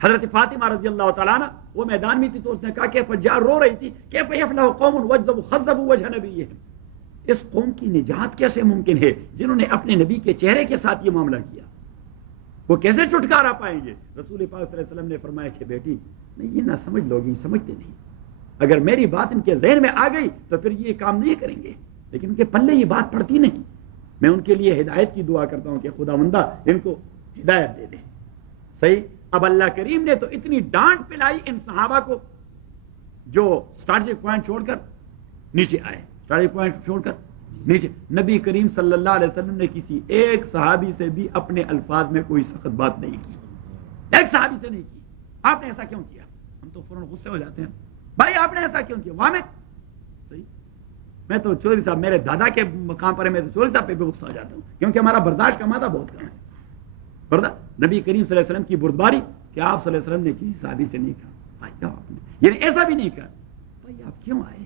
حضرت فاطمہ رضی اللہ تعالیٰ عنہ وہ میدان میں تھی، تو اس نے کہا کہ فجار رو رہی تھی کہ فیفلح قوم خذبوا وجہ نبیہم، اس قوم کی نجات کیسے ممکن ہے جنہوں نے اپنے نبی کے چہرے کے ساتھ یہ معاملہ کیا، وہ کیسے چھٹکارا پائیں گے؟ رسول پاک صلی اللہ علیہ وسلم نے فرمایا کہ بیٹی نہیں، یہ نہ سمجھ لوگ، سمجھتے نہیں. اگر میری بات ان کے ذہن میں آ گئی تو پھر یہ کام نہیں کریں گے، لیکن ان کے پلے یہ بات پڑتی نہیں. میں ان کے لیے ہدایت کی دعا کرتا ہوں کہ خداوندہ ان کو ہدایت دے دے. صحیح. اب اللہ کریم نے تو اتنی ڈانٹ پلائی ان صحابہ کو جو اسٹریٹجک پوائنٹ چھوڑ کر نیچے آئے. نبی کریم صلی اللہ علیہ وسلم نے کسی ایک صحابی سے بھی اپنے الفاظ میں کوئی سخت بات نہیں کی، ایک صحابی سے نہیں کی. آپ نے ایسا کیوں کیا؟ ہم تو فوراً غصے ہو جاتے ہیں، بھائی آپ نے ایسا کیوں کیا؟ صحیح. میں تو چودھری صاحب، میرے دادا کے مقام پر میں تو چودھری صاحب پہ بھی غصہ ہو جاتا ہوں، کیونکہ ہمارا برداشت کا مادہ بہت کم ہے. نبی کریم صلی اللہ علیہ وسلم کی بردباری کہ آپ صلی اللہ علیہ وسلم نے کسی صحابی سے نہیں کہا بھائی آپ نے، یعنی ایسا بھی نہیں کہا بھائی آپ کیوں آئے،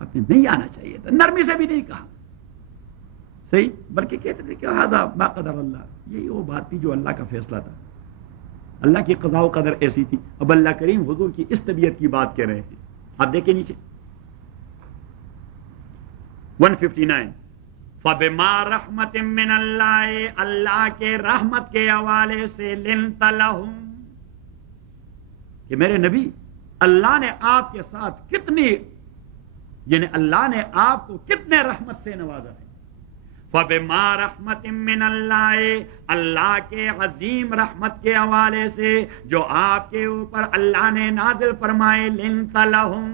آپ نے نہیں آنا چاہیے تھا، نرمی سے بھی نہیں کہا. صحیح. بلکہ کہتے تھے کہ ھذا ما قدر اللہ، یہی وہ بات تھی جو اللہ کا فیصلہ تھا، اللہ کی قضاء و قدر ایسی تھی. اب اللہ کریم حضور کی اس طبیعت کی بات کہہ رہے ہیں. آپ دیکھیں نیچے 159 فَبِمَا رَحْمَةٍ مِّنَ اللَّهِ، اللہ کے رحمت کے حوالے سے لِنْتَ لَهُمْ، کہ میرے نبی اللہ نے آپ کے ساتھ کتنی، یعنی اللہ نے آپ کو کتنے رحمت سے نوازا ہے. فَبِمَا رَحْمَةٍ مِّنَ اللَّهِ، اللہ کے عظیم رحمت کے حوالے سے جو آپ کے اوپر اللہ نے نازل فرمائے، لِنْتَ لَهُمْ،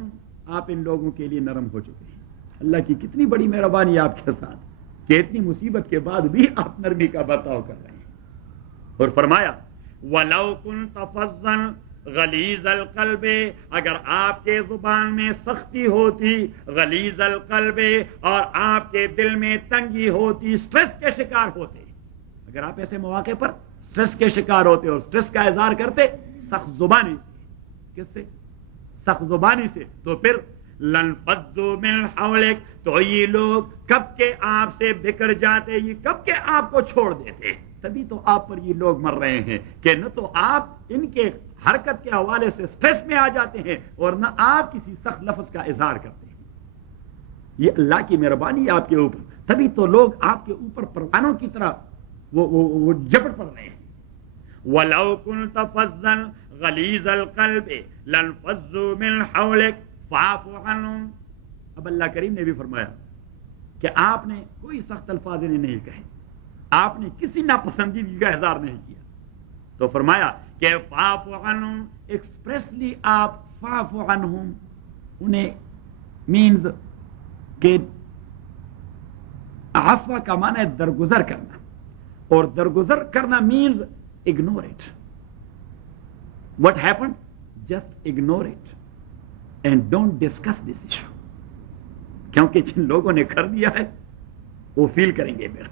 آپ ان لوگوں کے لیے نرم ہو چکے ہیں. اللہ کی کتنی بڑی مہربانی آپ کے ساتھ کہ اتنی مصیبت کے بعد بھی آپ نرمی کا برتاؤ کر رہے ہیں. اور فرمایا وَلَوْ كُنْتَ فَظًّا غلیظ القلب، اگر آپ کے زبان میں سختی ہوتی، غلیظ القلب، اور آپ کے دل میں تنگی ہوتی، سٹریس کے شکار ہوتے، اگر آپ ایسے مواقع پر سٹریس کے شکار ہوتے اور سٹریس کا اظہار کرتے سخت زبانی سے، کس سے؟ سخت زبانی سے، تو پھر لَنْفَضُّوا مِنْ حَوْلِكَ، تو یہ لوگ کب کے آپ سے بکھر جاتے، یہ کب کے آپ کو چھوڑ دیتے. تبھی تو آپ پر یہ لوگ مر رہے ہیں کہ نہ تو آپ ان کے حرکت کے حوالے سے سٹریس میں آ جاتے ہیں اور نہ آپ کسی سخت لفظ کا اظہار کرتے ہیں. یہ اللہ کی مہربانی آپ کے اوپر، تبھی تو لوگ آپ کے اوپر پروانوں کی طرح وہ جھپٹ پڑ رہے ہیں. وَلَوْ كُنْتَ فَظًّا غَلِيظَ الْقَلْبِ لَانفَضُّوا مِنْ حَوْلِكَ فَاعْفُ عَنْهُمْ. اب اللہ کریم نے بھی فرمایا کہ آپ نے کوئی سخت الفاظ نہیں کہے، آپ نے کسی ناپسندیدگی کا اظہار نہیں کیا، تو فرمایا کہ فَاعْفُ عَنْهُمْ، ایکسپریسلی آپ فاعف عنہم انہیں مینز کہ عفو کا معنی ہے درگزر کرنا، اور درگزر کرنا means ignore it. What happened? Just ignore it and don't discuss this issue. کیونکہ جن لوگوں نے کر دیا ہے وہ فیل کریں گے میرا.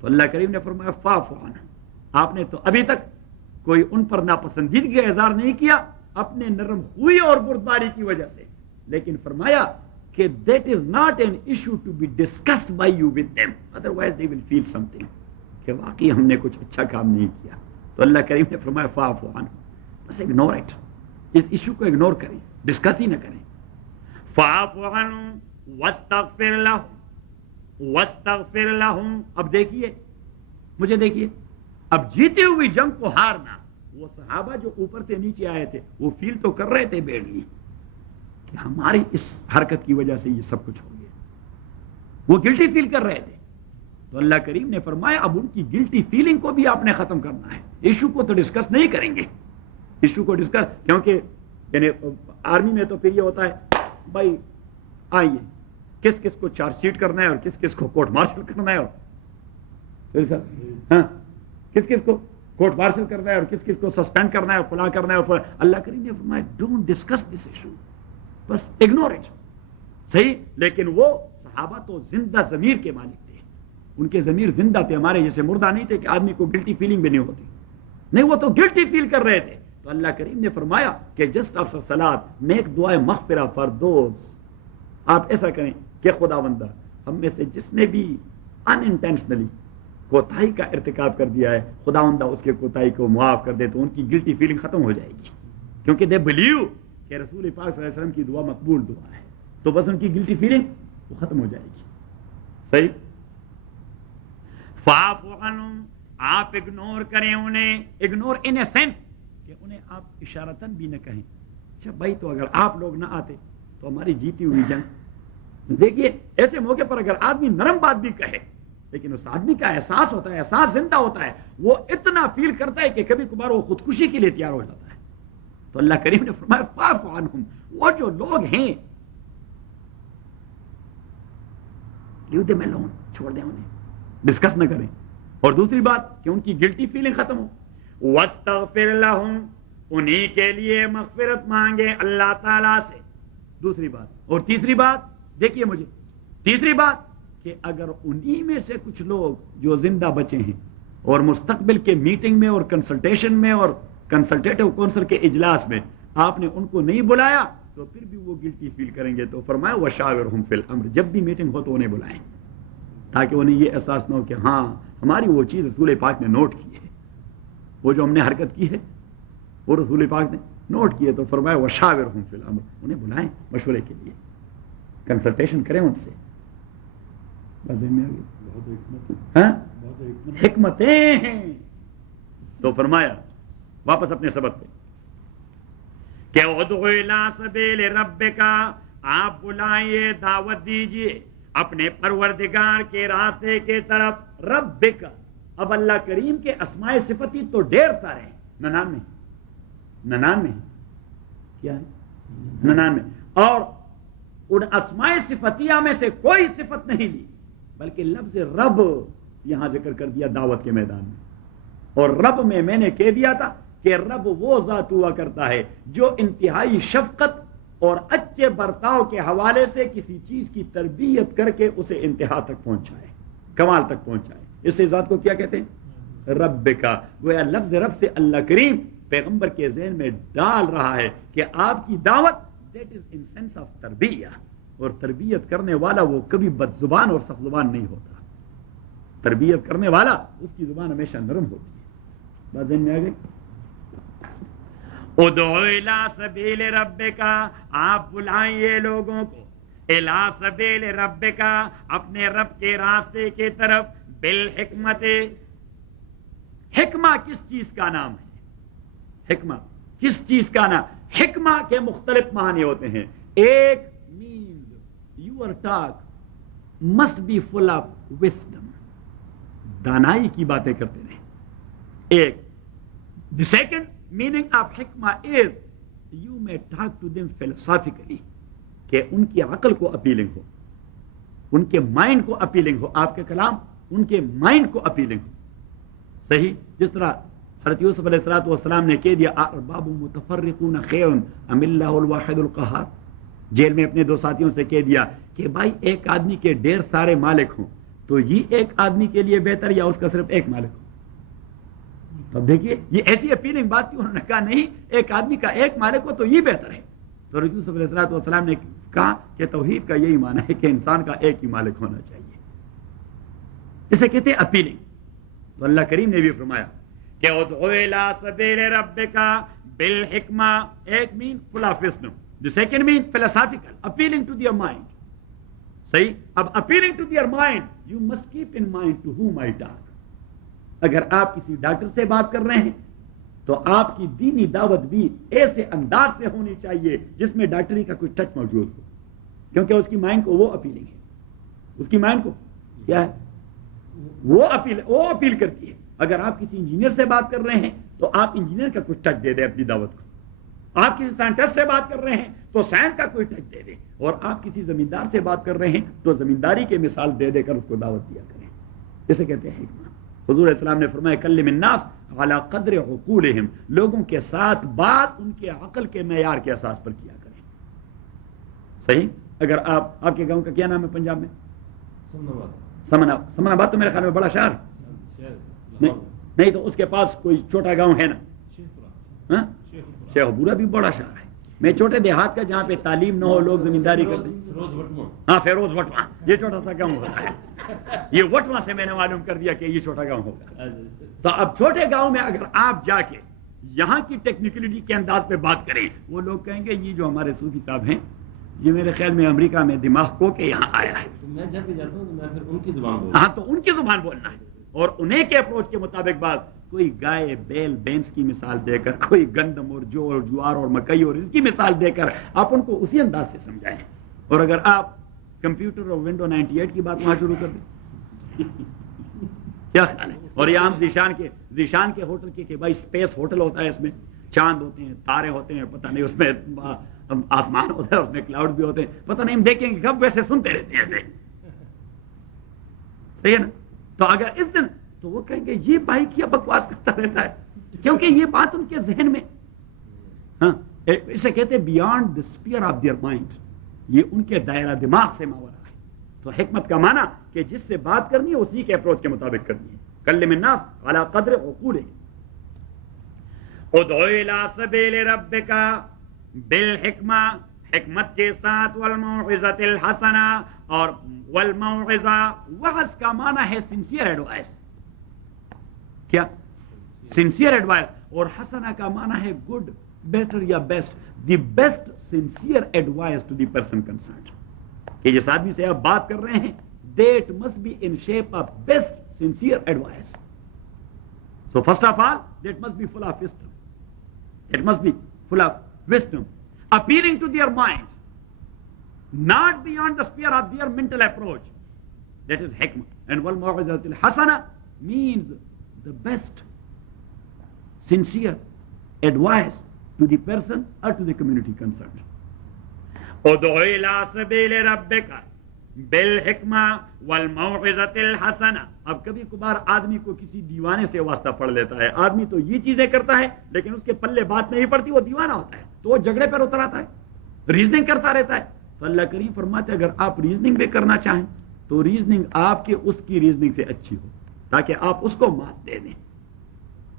تو اللہ کریم نے فرمایا فاعف عنہم، آپ نے تو ابھی تک کوئی ان پر ناپسندیدگی کا اظہار نہیں کیا اپنے نرم خوئی اور بردباری کی وجہ سے، لیکن فرمایا کہ that is not an issue to be discussed by you with them, otherwise they will feel something کہ واقعی ہم نے کچھ اچھا کام نہیں کیا. تو اللہ کریم نے فرمایا فاعف عنہم، بس اگنور اٹ، اس ایشو کو اگنور کریں، ڈسکس ہی نہ کریں. فاعف عنہم واستغفر لہم. اب دیکھیے، مجھے دیکھیے، اب جیتے ہوئی جنگ کو ہارنا، وہ صحابہ جو اوپر سے نیچے آئے تھے وہ فیل تو کر رہے تھے بیڈلی کہ ہماری اس حرکت کی وجہ سے یہ سب کچھ ہو گیا، وہ گلٹی فیل کر رہے تھے. تو اللہ کریم نے فرمایا اب ان کی گلٹی فیلنگ کو بھی آپ نے ختم کرنا ہے. ایشو کو تو ڈسکس نہیں کریں گے، ایشو کو ڈسکس، کیونکہ یعنی آرمی میں تو پھر یہ ہوتا ہے بھائی آئیے کس کس کو چارج شیٹ کرنا ہے اور کس کس کو کورٹ مارشل کرنا ہے، اور ہاں کس کس کو کورٹ مارشل کرنا ہے اور کس کس کو سسپینڈ کرنا ہے اور فلاں کرنا ہے. اور اللہ کریم نے فرمایا ڈونٹ ڈسکس دس ایشو، بس اگنور اٹ. صحیح، لیکن وہ صحابہ تو زندہ ضمیر کے مالک تھے، ان کے ضمیر زندہ تھے، ہمارے جیسے مردہ نہیں تھے کہ آدمی کو گلٹی فیلنگ بھی نہیں ہوتی. نہیں، وہ تو گلٹی فیل کر رہے تھے. تو اللہ کریم نے فرمایا کہ جسٹ آفٹر صلاۃ میک دعائے مغفرہ فار دوز. آپ ایسا کریں کہ خداوندہ ہم میں سے جس نے بھی ان انٹینشنلی کوتاہی کا ارتکاب کر دیا ہے، خداوندہ اس کے کوتاہی کو معاف کر دے، تو ان کی گلٹی فیلنگ ختم ہو جائے گی، کیونکہ دے بلیو کہ رسول پاک صلی اللہ علیہ وسلم کی دعا مقبول دعا ہے. تو بس ان کی گلٹی فیلنگ وہ ختم ہو جائے گی. صحیح. فاعف عنہم، آپ اگنور کریں انہیں. اگنور ان اے سینس کہ انہیں آپ اشارتاً بھی نہ کہیں اچھا بھائی تو اگر آپ لوگ نہ آتے تو ہماری جیتی ہوئی جنگ. دیکھیے ایسے موقع پر اگر آدمی نرم بات بھی کہے لیکن اس آدمی کا احساس ہوتا ہے، احساس زندہ ہوتا ہے، وہ اتنا فیل کرتا ہے کہ کبھی کبھار وہ خودکشی کے لیے تیار ہو جاتا ہے. تو اللہ کریم نے فرمایا فاعف عنہم، وہ جو لوگ ہیں لیو دیم الون، چھوڑ دیں انہیں، ڈسکس نہ کریں. اور دوسری بات کہ ان کی گلٹی فیلنگ ختم ہو. واستغفر لہم، انہی کے لیے مغفرت مانگے اللہ تعالیٰ سے. دوسری بات. اور تیسری بات دیکھیے مجھے، تیسری بات کہ اگر انہی میں سے کچھ لوگ جو زندہ بچے ہیں اور مستقبل کے میٹنگ میں اور کنسلٹیشن میں اور کنسلٹیٹو کونسل کے اجلاس میں آپ نے ان کو نہیں بلایا تو پھر بھی وہ گلٹی فیل کریں گے. تو فرمایا وشاورہم فی الامر، جب بھی میٹنگ ہو تو انہیں بلائیں تاکہ انہیں یہ احساس نہ ہو کہ ہاں ہماری وہ چیز رسول پاک نے نوٹ کی ہے، وہ جو ہم نے حرکت کی ہے وہ رسول پاک نے نوٹ کی ہے. تو فرمایا وشاورہم فی الامر، انہیں بلائیں مشورے کے لیے، کنسلٹیشن کریں ان سے. حکمتیں ہیں. تو فرمایا واپس اپنے سبق پہ کہ ادعو الی سبیل ربک، آپ بلائیے، دعوت دیجئے اپنے پروردگار کے راستے کے طرف. ربک، اب اللہ کریم کے اسماء صفتی تو ڈھیر سارے ہیں، 99 کیا ہے 99، اور ان اسماء صفتیہ میں سے کوئی صفت نہیں لی بلکہ لفظ رب یہاں ذکر کر دیا دعوت کے میدان میں. اور رب میں نے کہہ دیا تھا کہ رب وہ ذات ہوا کرتا ہے جو انتہائی شفقت اور اچھے برتاؤ کے حوالے سے کسی چیز کی تربیت کر کے اسے انتہا تک پہنچائے، کمال تک پہنچائے. اس ذات کو کیا کہتے ہیں؟ رب کا. گویا لفظ رب سے اللہ کریم پیغمبر کے ذہن میں ڈال رہا ہے کہ آپ کی دعوت that is in sense of تربیہ، اور تربیت کرنے والا وہ کبھی بد زبان اور سخت زبان نہیں ہوتا. تربیت کرنے والا اس کی زبان ہمیشہ نرم ہوتی ہے. بات ذہن میں آ گئی؟ ادعو الی سبیل ربک، آپ بلائیے لوگوں کو، الی سبیل ربک، اپنے رب کے راستے کی طرف، بالحکمت. حکمہ کس چیز کا نام ہے؟ حکمہ کس چیز کا نام؟ حکمہ کے مختلف معنی ہوتے ہیں. ایک means your talk must be full of wisdom، دانائی کی باتیں کرتے رہیں. ایک the second meaning of حکمہ is you may talk to them philosophically, کہ ان کی عقل کو اپیلنگ ہو, ان کے مائنڈ کو اپیلنگ ہو, آپ کے کلام ان کے مائنڈ کو اپیلنگ ہو. صحیح, جس طرح حضرت یوسف علیہ السلام نے کہہ دیا ارباب متفرقون خیر ام اللہ الواحد القہار, جیل میں اپنے دو ساتھیوں سے کہہ دیا کہ بھائی ایک آدمی کے ڈھیر سارے مالک ہوں تو یہ ایک آدمی کے لیے بہتر یا اس کا صرف ایک مالک ہو. اب دیکھیے یہ ایسی اپیلنگ بات تھی, انہوں نے کہا نہیں ایک آدمی کا ایک مالک ہو تو یہ بہتر ہے. تو حضرت یوسف علیہ السلام نے کہا کہ توحید کا یہی معنی ہے کہ انسان کا ایک ہی مالک ہونا چاہیے, اسے کہتے ہیں اپیلنگ. تو اللہ کریم نے بھی فرمایا کہ ادعو الی سبیل ربک بالحکمہ, ایک man full of wisdom, the second mean philosophical, appealing to their mind. صحیح, اب appealing to their mind, you must keep in mind to whom I talk. اگر آپ کسی ڈاکٹر سے بات کر رہے ہیں تو آپ کی دینی دعوت بھی ایسے انداز سے ہونی چاہیے جس میں ڈاکٹری کا کوئی ٹچ موجود ہو, کیونکہ اس کی مائنڈ کو وہ اپیلنگ ہے, اس کی مائنڈ کو کیا ہے وہ اپیل کرتی ہے. اگر آپ کسی انجینئر سے بات کر رہے ہیں تو آپ انجینئر کا کوئی ٹچ دے دیں اپنی دعوت کو, آپ کسی سائنٹسٹ سے بات کر رہے ہیں تو سائنس کا کوئی ٹچ دے دیں, اور آپ کسی زمیندار سے بات کر رہے ہیں تو زمینداری کی مثال دے دے کر اس کو دعوت دیا کریں. جسے کہتے ہیں حکمت. حضور علیہ السلام نے فرمایا کلم الناس علی قدر عقولہم, لوگوں کے ساتھ بات ان کے عقل کے معیار کے اساس پر کیا کریں. صحیح, اگر آپ کے گاؤں کا کیا نام ہے پنجاب میں؟ سمن آباد تو میرے خیال میں بڑا شہر نہیں, تو اس کے پاس کوئی چھوٹا گاؤں ہے نا, شیخ پورا بھی بڑا شہر ہے. میں چھوٹے دیہات کا جہاں پہ تعلیم نہ ہو, لوگ زمینداری کرتے ہیں. ہاں فیروز وٹواں, یہ چھوٹا سا گاؤں ہوتا ہے. یہ وٹواں سے میں نے معلوم کر دیا کہ یہ چھوٹا گاؤں ہوگا. تو اب چھوٹے گاؤں میں اگر آپ جا کے یہاں کی ٹیکنیکلٹی کے انداز پہ بات کریں, وہ لوگ کہیں گے یہ جو ہمارے صوفی صاحب ہیں یہ میرے خیال میں امریکہ میں دماغ کو کے یہاں آیا ہے. میں جب بھی جاتا ہوں تو میں پھر ان کی زبان بولتا ہوں. ہاں, تو ان کی زبان بولنا ہے, اور انہیں کے اپروچ کے مطابق بات. کوئی گائے بیل بینس کی مثال دے کر, کوئی گندم اور جو اور جوار اور مکئی اور اس کی مثال دے کر آپ ان کو اسی انداز سے سمجھائیں. اور اگر آپ کمپیوٹر اور ونڈو 98 کی بات وہاں شروع کر دیں کیا خیال ہے. اور یہ عام ذیشان کے ہوٹل کے کہ بھائی اسپیس ہوٹل ہوتا ہے, اس میں چاند ہوتے ہیں, تارے ہوتے ہیں, پتہ نہیں اس میں آسمان ہوتا ہے, اس میں کلاؤڈ بھی ہوتے ہیں, پتہ نہیں ہم دیکھیں گے کب, ویسے سنتے رہتے ہیں ایسے. صحیح ہے نا. تو اگر اس دن تو وہ کہیں گے یہ بھائی کیا بکواس کرتا رہتا ہے, کیونکہ یہ بات ان کے ذہن میں, ہاں اسے کہتے ہیں beyond the sphere of their mind, یہ ان کے دائرہ دماغ سے ماورا ہے. تو حکمت کا معنی کہ جس سے بات کرنی ہے اسی کے اپروچ کے مطابق کرنی ہے. کلم الناس علی قدر عقولہم. ادعو الی سبیل ربک بالحکمہ, حکمت کے ساتھ, والموعظۃ الحسنہ, اور والموعظہ, وعظ کا معنی ہے سنسیئر ایڈوائس. کیا سنسیئر ایڈوائس, اور حسنہ کا معنی ہے گڈ, بیٹر یا best, the best sincere advice to the person concerned. کہ جس آدمی سے آپ بات کر رہے ہیں that must be in shape of best sincere advice. So first of all that must be full of wisdom, it must be full of wisdom, appealing to their mind, not beyond the sphere of their mental approach. That is hikmah. And wal maw'izatil hasana means the best sincere advice to the person or to the community concerned. ادعو الى سبیل ربک بالحکمہ والموعظۃ الحسنہ. اب کبھی کبھار آدمی کو کسی دیوانے سے واسطہ پڑ لیتا ہے, آدمی تو یہ چیزیں کرتا ہے لیکن اس کے پلے بات نہیں پڑتی, وہ دیوانہ ہوتا ہے, تو وہ جھگڑے پر اتر آتا ہے, ریزننگ کرتا رہتا ہے. تو اللہ کریم فرماتے ہیں اگر آپ ریزننگ بھی کرنا چاہیں تو ریزننگ آپ کے اس کی ریزننگ سے اچھی ہو, تاکہ آپ اس کو مات دے دیں,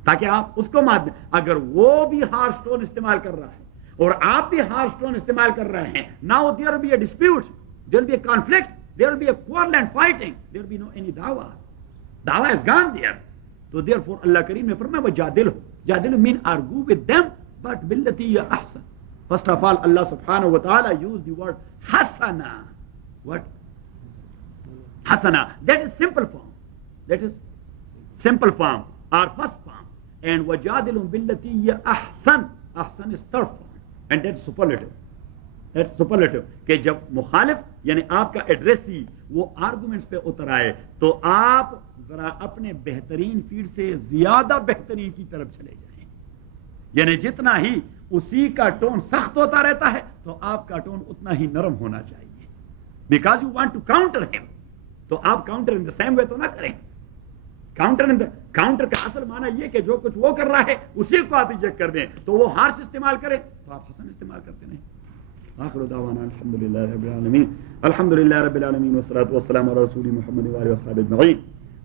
تاکہ آپ اس کو مات دیں. اگر وہ بھی ہارڈ سٹون استعمال کر رہا ہے اور آپ بھی ہارڈ سٹون استعمال کر رہے ہیں, now there will be a dispute, there will be a conflict, there will be a quarrel and fighting, there will be no any dawah is gone there. So therefore Allah Kareem نے فرمایا وجادلهم mean argue with them but billati ya ahsan. First of all Allah subhanahu wa ta'ala used the word hasana. What? Hasana, that is simple form, that is simple form or first form, and wajadilhum billati ya ahsan, ahsan is third form, and that is superlative. Superlative کہ جب مخالف یعنی آپ کا addressee وہ arguments پہ اتر آئے تو آپ ذرا اپنے بہترین فیلڈ سے زیادہ بہترین کی طرف چلے جائیں, یعنی جتنا ہی اسی کا ٹون سخت ہوتا رہتا ہے تو آپ کا ٹون اتنا ہی نرم ہونا چاہیے. Because you want to counter ہم، تو آپ counter in the same way تو نہ کریں. کاؤنٹر کا اصل معنی یہ کہ جو کچھ وہ کر رہا ہے اسی کو آپ ایجیکٹ کر دیں، تو وہ ہارش استعمال کرے تو آپ حسن استعمال کرتے نہیں. آخر دعوانا الحمدللہ رب العالمین، الحمدللہ رب العالمین والصلاة والسلام علی رسول محمد وآلہ وصحبہ اجمعین.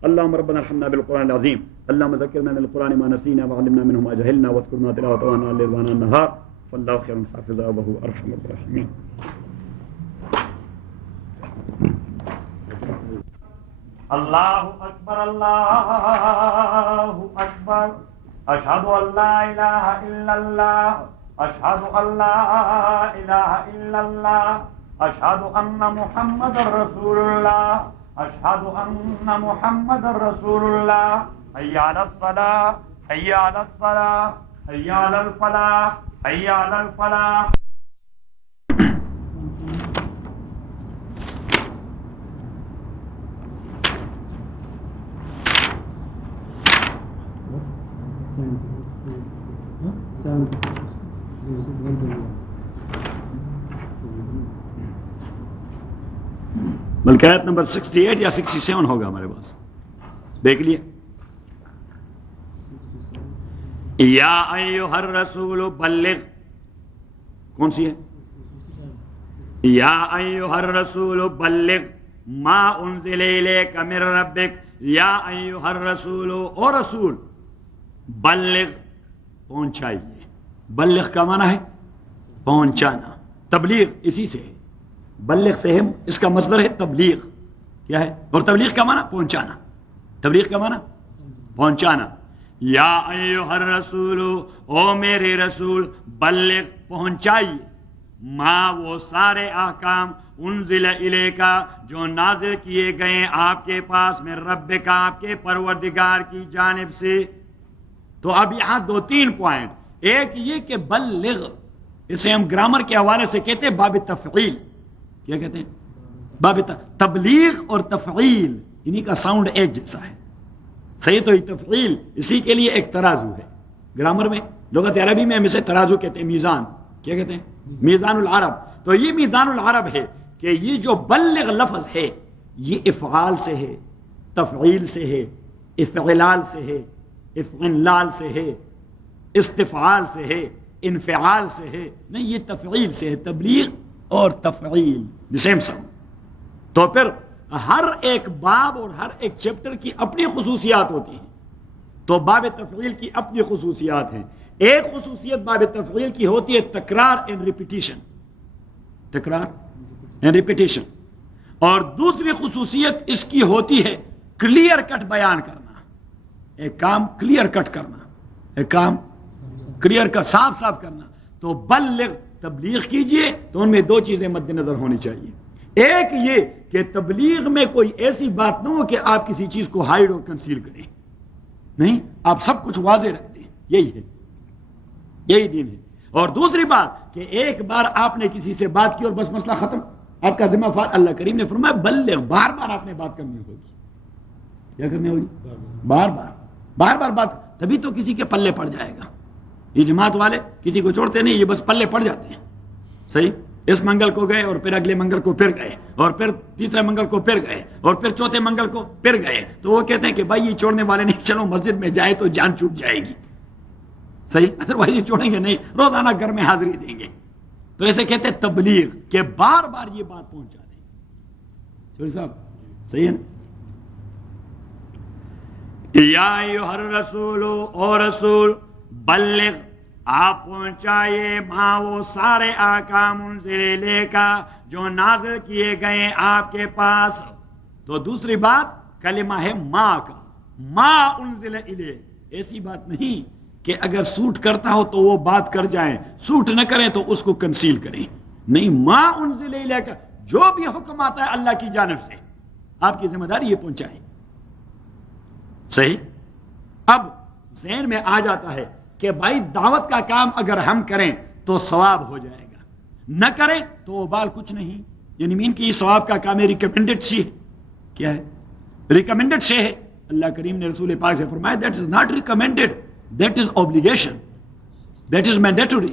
اللهم ربنا ارحمنا بالقرآن العظيم، اللهم ذكرنا من القرآن ما نسينا وعلمنا منه ما جهلنا واذكرنا تلاوته آناء الليل وآناء النهار فالله خير حافظا وهو أرحم الراحمين. اللہ اکبر اللہ اکبر، اشہد ان لا الہ الا اللہ، اشہد ان لا الہ الا اللہ، اشہد ان محمد رسول اللہ، اشہد ان محمد رسول اللہ. حی علی الصلاۃ، حی علی الصلاۃ، حی علی الفلاح، حی علی الفلاح. بلکہ آیت نمبر 68 یا 67 ہوگا ہمارے پاس، دیکھ لیے. یا ایھا الرسول بلغ، کون سی ہے؟ یا ایھا الرسول بلغ ما انزل الیک من ربک. یا ایھا الرسول، او رسول، بلغ پہنچائیے. بلغ کا معنی ہے پہنچانا، تبلیغ اسی سے ہے، بلغ سے ہے، اس کا مصدر ہے تبلیغ. کیا ہے؟ اور تبلیغ کا معنی پہنچانا، تبلیغ کا معنی پہنچانا. یا ایھا الرسول، او میرے رسول، بلغ پہنچائیے، ما وہ سارے احکام، انزل الیکا جو نازل کیے گئے آپ کے پاس، میں رب کا آپ کے پروردگار کی جانب سے. تو اب یہاں 2-3 پوائنٹ. ایک یہ کہ بلغ، اسے ہم گرامر کے حوالے سے کہتے ہیں باب تفعیل. کیا کہتے ہیں؟ باب تبلیغ اور تفعیل، انہی کا ساؤنڈ ایک جیسا ہے. صحیح؟ تو یہ تفعیل اسی کے لیے ایک ترازو ہے. گرامر میں، لغت عربی میں ہم اسے ترازو کہتے ہیں، میزان. کیا کہتے ہیں؟ میزان العرب. تو یہ میزان العرب ہے کہ یہ جو بلغ لفظ ہے یہ افعال سے ہے، تفعیل سے ہے، افعلال سے ہے، افعلال سے ہے، استفعال سے ہے، انفعال سے ہے. نہیں، یہ تفعیل سے ہے. تبلیغ اور تفعیل دی سیم ساؤنڈ. تو پھر ہر ایک باب اور ہر ایک چیپٹر کی اپنی خصوصیات ہوتی ہیں. تو باب تفعیل کی اپنی خصوصیات ہیں. ایک خصوصیت باب تفعیل کی ہوتی ہے تکرار اینڈ ریپیٹیشن، تکرار اینڈ ریپیٹیشن. اور دوسری خصوصیت اس کی ہوتی ہے کلیئر کٹ بیان کرنا. ایک کام کلیئر کٹ کرنا، ایک کام کلیئر کٹ صاف صاف کرنا. تو بلغ، تبلیغ کیجئے، تو ان میں 2 چیزیں مد نظر ہونی چاہیے. ایک یہ کہ تبلیغ میں کوئی ایسی بات نہ ہو کہ آپ کسی چیز کو ہائیڈ اور کنسیل کریں. نہیں، آپ سب کچھ واضح رکھ دیں. یہی ہے، یہی دین ہے. اور دوسری بات کہ ایک بار آپ نے کسی سے بات کی اور بس مسئلہ ختم، آپ کا ذمہ فار. اللہ کریم نے فرمایا بلغ، بار بار آپ نے بات کرنی ہوگی. کیا کرنی ہوگی؟ بار بار بات. تبھی تو کسی کے پلے پڑ جائے گا. یہ جماعت والے کسی کو چھوڑتے نہیں، یہ بس پلے پڑ جاتے ہیں. صحیح؟ اس منگل کو گئے اور پھر اگلے منگل کو پھر گئے اور پھر تیسرے منگل کو پھر گئے اور پھر چوتھے منگل کو پھر گئے. تو وہ کہتے ہیں کہ بھائی یہ چھوڑنے والے نہیں، چلو مسجد میں جائے تو جان چھوٹ جائے گی. صحیح؟ ادروائز یہ چھوڑیں گے نہیں، روزانہ گھر میں حاضری دیں گے. تو ایسے کہتے ہیں تبلیغ، کہ بار بار یہ بات پہنچا دیں. چوری صاحب صحیح ہے نا؟ یا ایھا الرسول، او رسول، بلغ آپ پہنچائیے، ماں وہ سارے احکام انزل الیکا جو نازل کیے گئے آپ کے پاس. تو دوسری بات کلمہ ہے ماں کا، ماں انزل الیک. ایسی بات نہیں کہ اگر سوٹ کرتا ہو تو وہ بات کر جائیں، سوٹ نہ کریں تو اس کو کنسیل کریں. نہیں، ماں انزل الیکا، جو بھی حکم آتا ہے اللہ کی جانب سے آپ کی ذمہ داری یہ پہنچائیں. صحیح؟ اب ذہن میں آ جاتا ہے کہ بھائی دعوت کا کام اگر ہم کریں تو ثواب ہو جائے گا، نہ کریں تو وہ بال کچھ نہیں. یعنی مین کہ یہ ثواب کا کام ہے، ریکمینڈڈ شے. کیا ہے؟ ریکمینڈڈ شے ہے. اللہ کریم نے رسول پاک سے فرمایا that is not recommended, that is obligation, that is mandatory.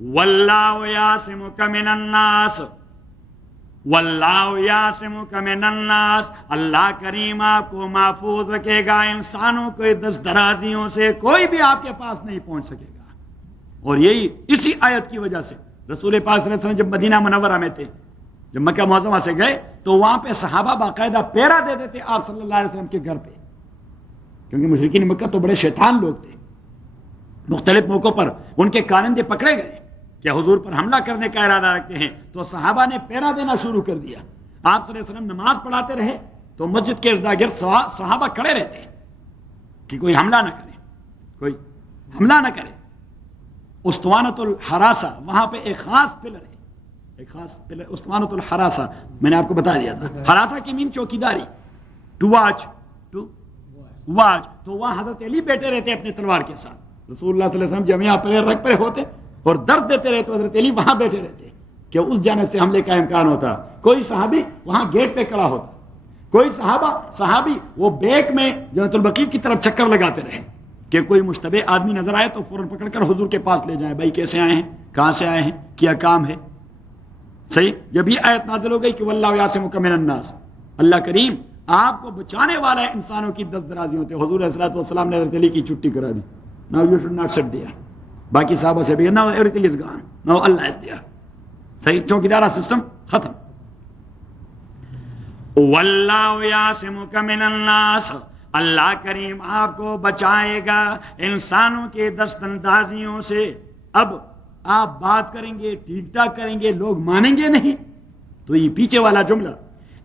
واللہ یعصمک من الناس، واللہ یعصمک من الناس، اللہ کریم آپ کو محفوظ رکھے گا انسانوں کے دست درازیوں سے، کوئی بھی آپ کے پاس نہیں پہنچ سکے گا۔ اور یہی اسی آیت کی وجہ سے رسول پاک صلی اللہ علیہ وسلم جب مدینہ منورہ میں تھے، جب مکہ معظمہ سے گئے تو وہاں پہ صحابہ باقاعدہ پیرا دے دیتے آپ صلی اللہ علیہ وسلم کے گھر پہ، کیونکہ مشرکین مکہ تو بڑے شیطان لوگ تھے۔ مختلف موقعوں پر ان کے کارندے پکڑے گئے کہ حضور پر حملہ کرنے کا ارادہ رکھتے ہیں، تو صحابہ نے پیرا دینا شروع کر دیا۔ آپ صلی اللہ علیہ وسلم نماز پڑھاتے رہے تو مسجد کے ارد گرد صحابہ کھڑے رہتے کہ کوئی حملہ نہ کرے، کوئی حملہ نہ کرے۔ اسطوانۃ الحراسہ، وہاں پہ ایک خاص پلر ہے، ایک خاص پلر اسطوانۃ الحراسہ، میں نے آپ کو بتا دیا تھا۔ حراسہ کی مین چوکیداری، ٹو واچ، ٹو واچ، تو وہاں حضرت علی بیٹھے رہتے اپنے تلوار کے ساتھ۔ رسول اللہ صلی اللہ علیہ وسلم جب یہاں پلر رکھ پڑے ہوتے اور درس دیتے رہے تو حضرت علی وہاں بیٹھے رہتے کہ اس جانب سے حملے کا امکان ہوتا۔ کوئی صحابی وہاں گیٹ پہ کھڑا ہوتا، کوئی صحابی وہ بیک میں جنت البقیع کی طرف چکر لگاتے رہے کہ کوئی مشتبہ آدمی نظر آئے تو فوراً پکڑ کر حضور کے پاس لے جائیں، بھائی کیسے آئے ہیں، کہاں سے آئے ہیں، کیا کام ہے۔ صحیح، جب یہ آیت نازل ہو گئی کہ واللہ یعصمک من الناس، اللہ کریم آپ کو بچانے والا ہے انسانوں کی دست درازیوں سے، حضور علیہ الصلوۃ والسلام نے حضرت علی کی چھٹی کرا دی۔ Now you should not sit there. باقی صحابہ سے بھی now everything is gone. Now Allah is there. صحیح، چوکیدارہ سسٹم ختم۔ واللہ یعصمک من الناس، اللہ کریم آپ کو بچائے گا انسانوں کے دست اندازیوں سے۔ اب آپ بات کریں گے، ٹھیک ٹھاک کریں گے، لوگ مانیں گے نہیں، تو یہ پیچھے والا جملہ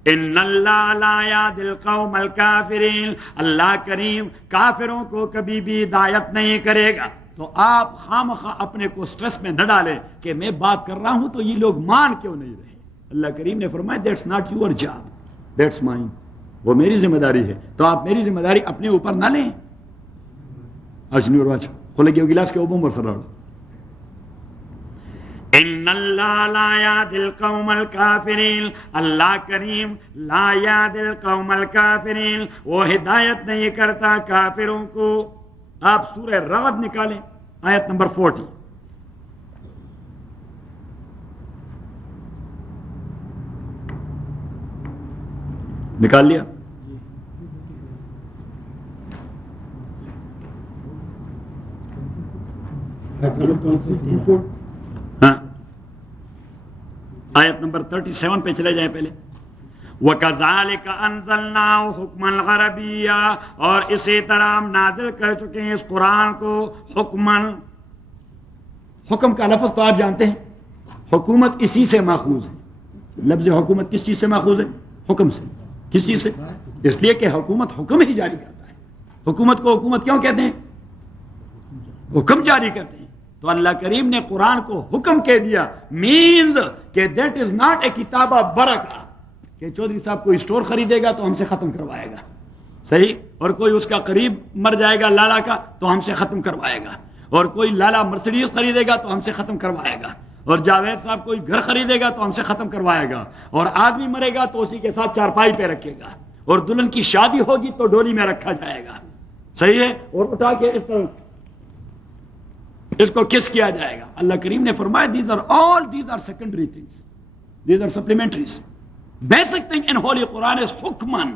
ان اللہ لا یہدی القوم الکافرین، اللہ کریم کافروں کو کبھی بھی ہدایت نہیں کرے گا۔ تو آپ خامخواہ اپنے کو سٹریس میں نہ ڈالیں کہ میں بات کر رہا ہوں تو یہ لوگ مان کیوں نہیں رہے۔ اللہ کریم نے فرمایا that's not your job, that's mine, وہ میری ذمہ داری ہے، تو آپ میری ذمہ داری اپنے اوپر نہ لیں۔ اجنور واچ کھولے گئے گلاس کے اوپر سر رہا ان اللہ لا یہدی القوم الکافرین، اللہ کریم لا یہدی القوم الکافرین، وہ ہدایت نہیں کرتا کافروں کو۔ آپ سورہ رعد نکالیں، آیت نمبر 40۔ نکال لیا؟ ہاں، آیت نمبر 37 پہ چلے جائیں پہلے۔ وَكَذَلِكَ أَنزَلْنَاهُ حُكْمًا عَرَبِيًّا، اور اسی طرح ہم نازل کر چکے ہیں اس قرآن کو حکماً۔ حکم کا لفظ تو آپ جانتے ہیں، حکومت اسی سے ماخوذ ہے۔ لفظ حکومت کس چیز سے ماخوذ ہے؟ حکم سے۔ کس چیز سے؟ اس لیے کہ حکومت حکم ہی جاری کرتا ہے۔ حکومت کو حکومت کیوں کہتے ہیں؟ حکم جاری کرتے ہیں۔ تو اللہ کریم نے قرآن کو حکم کہہ دیا، مینز کہ دیٹ از ناٹ اے کتابہ برکہ، کہ چودھری صاحب کوئی اسٹور خریدے گا تو ہم سے ختم کروائے گا، صحیح، اور کوئی اس کا قریب مر جائے گا لالا کا تو ہم سے ختم کروائے گا، اور کوئی لالا مرسڈیز خریدے گا تو ہم سے ختم کروائے گا، اور جاوید صاحب کوئی گھر خریدے گا تو ہم سے ختم کروائے گا، اور آدمی مرے گا تو اسی کے ساتھ چارپائی پہ رکھے گا، اور دلہن کی شادی ہوگی تو ڈولی میں رکھا جائے گا، صحیح ہے، اور اٹھا کے اس طرح اس کو کس کیا جائے گا۔ اللہ کریم نے فرمایا these are secondary things, these are supplementaries. Basic thing in Holy Quran is حکماً،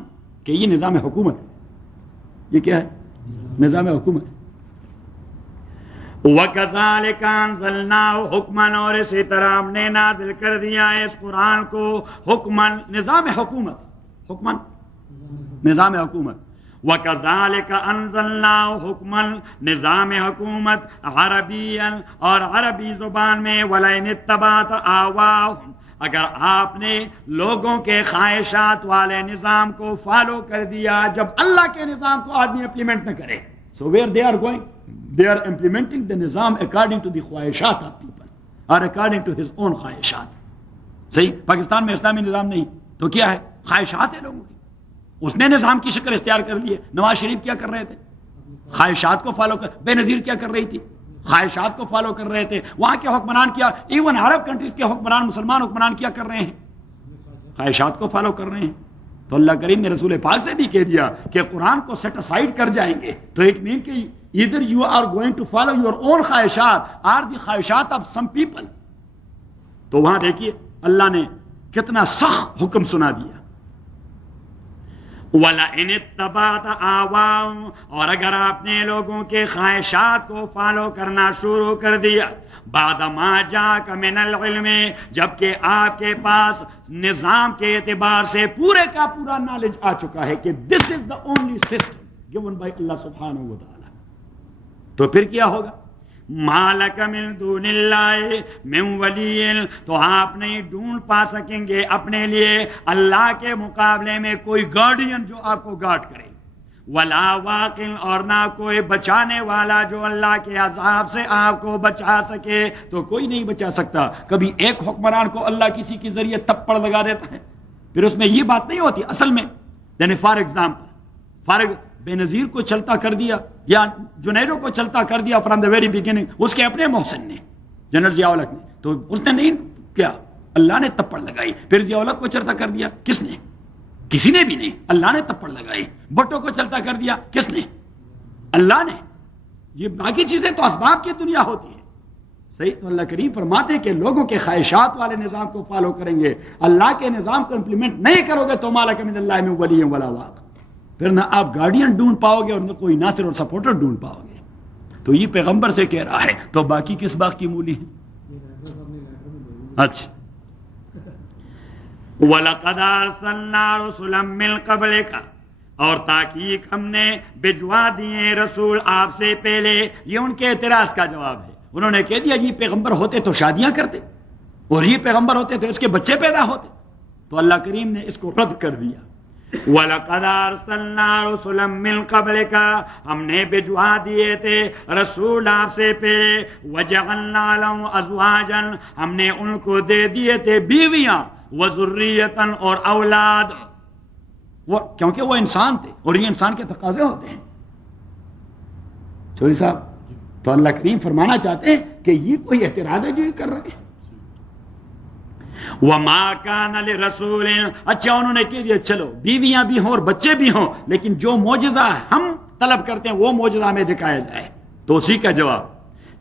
کہ یہ نظام حکومت ہے۔ یہ کیا ہے؟ نظام حکومت۔ وَكَذَلِكَ أَنزَلْنَاهُ حُكْمًا، اور اسی طرح ہم نے نازل کر دیا ہے اس قرآن کو حکماً، نظام حکومت، حکماً نظام حکومت۔ وَكَذَلِكَ أَنزَلْنَاهُ حُكْمًا، نظام حکومت عربیًا، اور عربی زبان میں وَلَئِنِ اتَّبَعْتَ أَهْوَاءَهُمْ، اگر آپ نے لوگوں کے خواہشات والے نظام کو فالو کر دیا، جب اللہ کے نظام کو آدمی امپلیمنٹ نہ کرے، so where they are going, they are implementing the نظام according to the خواہشات of people or according to his own خواہشات۔ صحیح، پاکستان میں اسلامی نظام نہیں تو کیا ہے؟ خواہشات ہے لوگوں کی، اس نے نظام کی شکل اختیار کر لی ہے۔ نواز شریف کیا کر رہے تھے؟ خواہشات کو فالو کر، بے نظیر کیا کر رہی تھی؟ خواہشات کو فالو کر رہے تھے۔ وہاں کے حکمران کیا، ایون عرب کنٹریز کے حکمران، مسلمان حکمران کیا کر رہے ہیں؟ خواہشات کو فالو کر رہے ہیں۔ تو اللہ کریم نے رسول پاک سے بھی کہہ دیا کہ قرآن کو سیٹ اسائڈ کر جائیں گے تو اٹ مین کہ either you are going to follow your own خواہشات or the خواہشات of some people. تو وہاں دیکھیے اللہ نے کتنا سخت حکم سنا دیا. وَلَئِنِ اتَّبَعْتَ آوَاهُمْ، اور اگر آپ نے لوگوں کے خواہشات کو فالو کرنا شروع کر دیا بعد ما جاءک من العلم، جبکہ آپ کے پاس نظام کے اعتبار سے پورے کا پورا نالج آ چکا ہے کہ this is the only system given by اللہ سبحانہ و تعالی، تو پھر کیا ہوگا؟ مالک من دون اللہ من ولی، تو آپ نہیں ڈھونڈ پا سکیں گے اپنے لیے اللہ کے مقابلے میں کوئی گارڈین جو آپ کو گارڈ کرے، ولا واقع، اور نہ کوئی بچانے والا جو اللہ کے عذاب سے آپ کو بچا سکے، تو کوئی نہیں بچا سکتا. کبھی ایک حکمران کو اللہ کسی کے ذریعے تپڑ لگا دیتا ہے، پھر اس میں یہ بات نہیں ہوتی اصل میں. یعنی فار ایگزامپل بے نظیر کو چلتا کر دیا یا جنیدو کو چلتا کر دیا فرام دا ویری بگننگ، اس کے اپنے محسن نے، جنرل ضیاء الحق نے، تو اس نے نہیں کیا، اللہ نے تپڑ لگائی. پھر ضیاء الحق کو چلتا کر دیا کس نے؟ کسی نے بھی نہیں، اللہ نے تپڑ لگائی. بھٹو کو چلتا کر دیا کس نے؟ اللہ نے. یہ باقی چیزیں تو اسباب کی دنیا ہوتی ہے. صحیح. تو اللہ کریم فرماتے ہیں کہ لوگوں کے خواہشات والے نظام کو فالو کریں گے، اللہ کے نظام کو امپلیمنٹ نہیں کرو گے تو مالک من اللہ من ولی ولا واق، پھر نہ آپ گارڈین ڈھونڈ پاؤ گے اور نہ کوئی ناصر اور سپورٹر ڈھونڈ پاؤ گے. تو یہ پیغمبر سے کہہ رہا ہے، تو باقی کس باغ کی مولی ہے؟ اچھا. وَلَقَدْ أَرْسَلْنَا رُسُلًا مِّن قَبْلِكَ، اور تاکیق ہم نے بھجوا دیے رسول آپ سے پہلے. یہ ان کے اعتراض کا جواب ہے. انہوں نے کہہ دیا یہ پیغمبر ہوتے تو شادیاں کرتے، اور یہ پیغمبر ہوتے تو اس کے بچے پیدا ہوتے. تو اللہ کریم نے اس کو رد کر دیا. وَلَقَدْ أَرْسَلْنَا رُسُلًا مِّن قَبْلِكَ، ہم نے بھجوا دیے تھے رسول آپ سے پہلے. وَجَعَلْنَا لَهُمْ أَزْوَاجًا، ہم نے ان کو دے دیے تھے بیویاں، وَذُرِّيَّةً، اور اولاد، کیونکہ وہ انسان تھے اور یہ انسان کے تقاضے ہوتے ہیں. چوری صاحب، تو اللہ کریم فرمانا چاہتے ہیں کہ یہ کوئی اعتراض ہے جو یہ کر رہے ہیں. وَمَا كَانَ لِرَسُولٍ، اچھا انہوں نے کہہ دیا چلو بیویاں بھی ہوں اور بچے بھی ہوں، لیکن جو معجزہ ہم طلب کرتے ہیں وہ معجزہ ہمیں دکھایا جائے. تو اسی کا جواب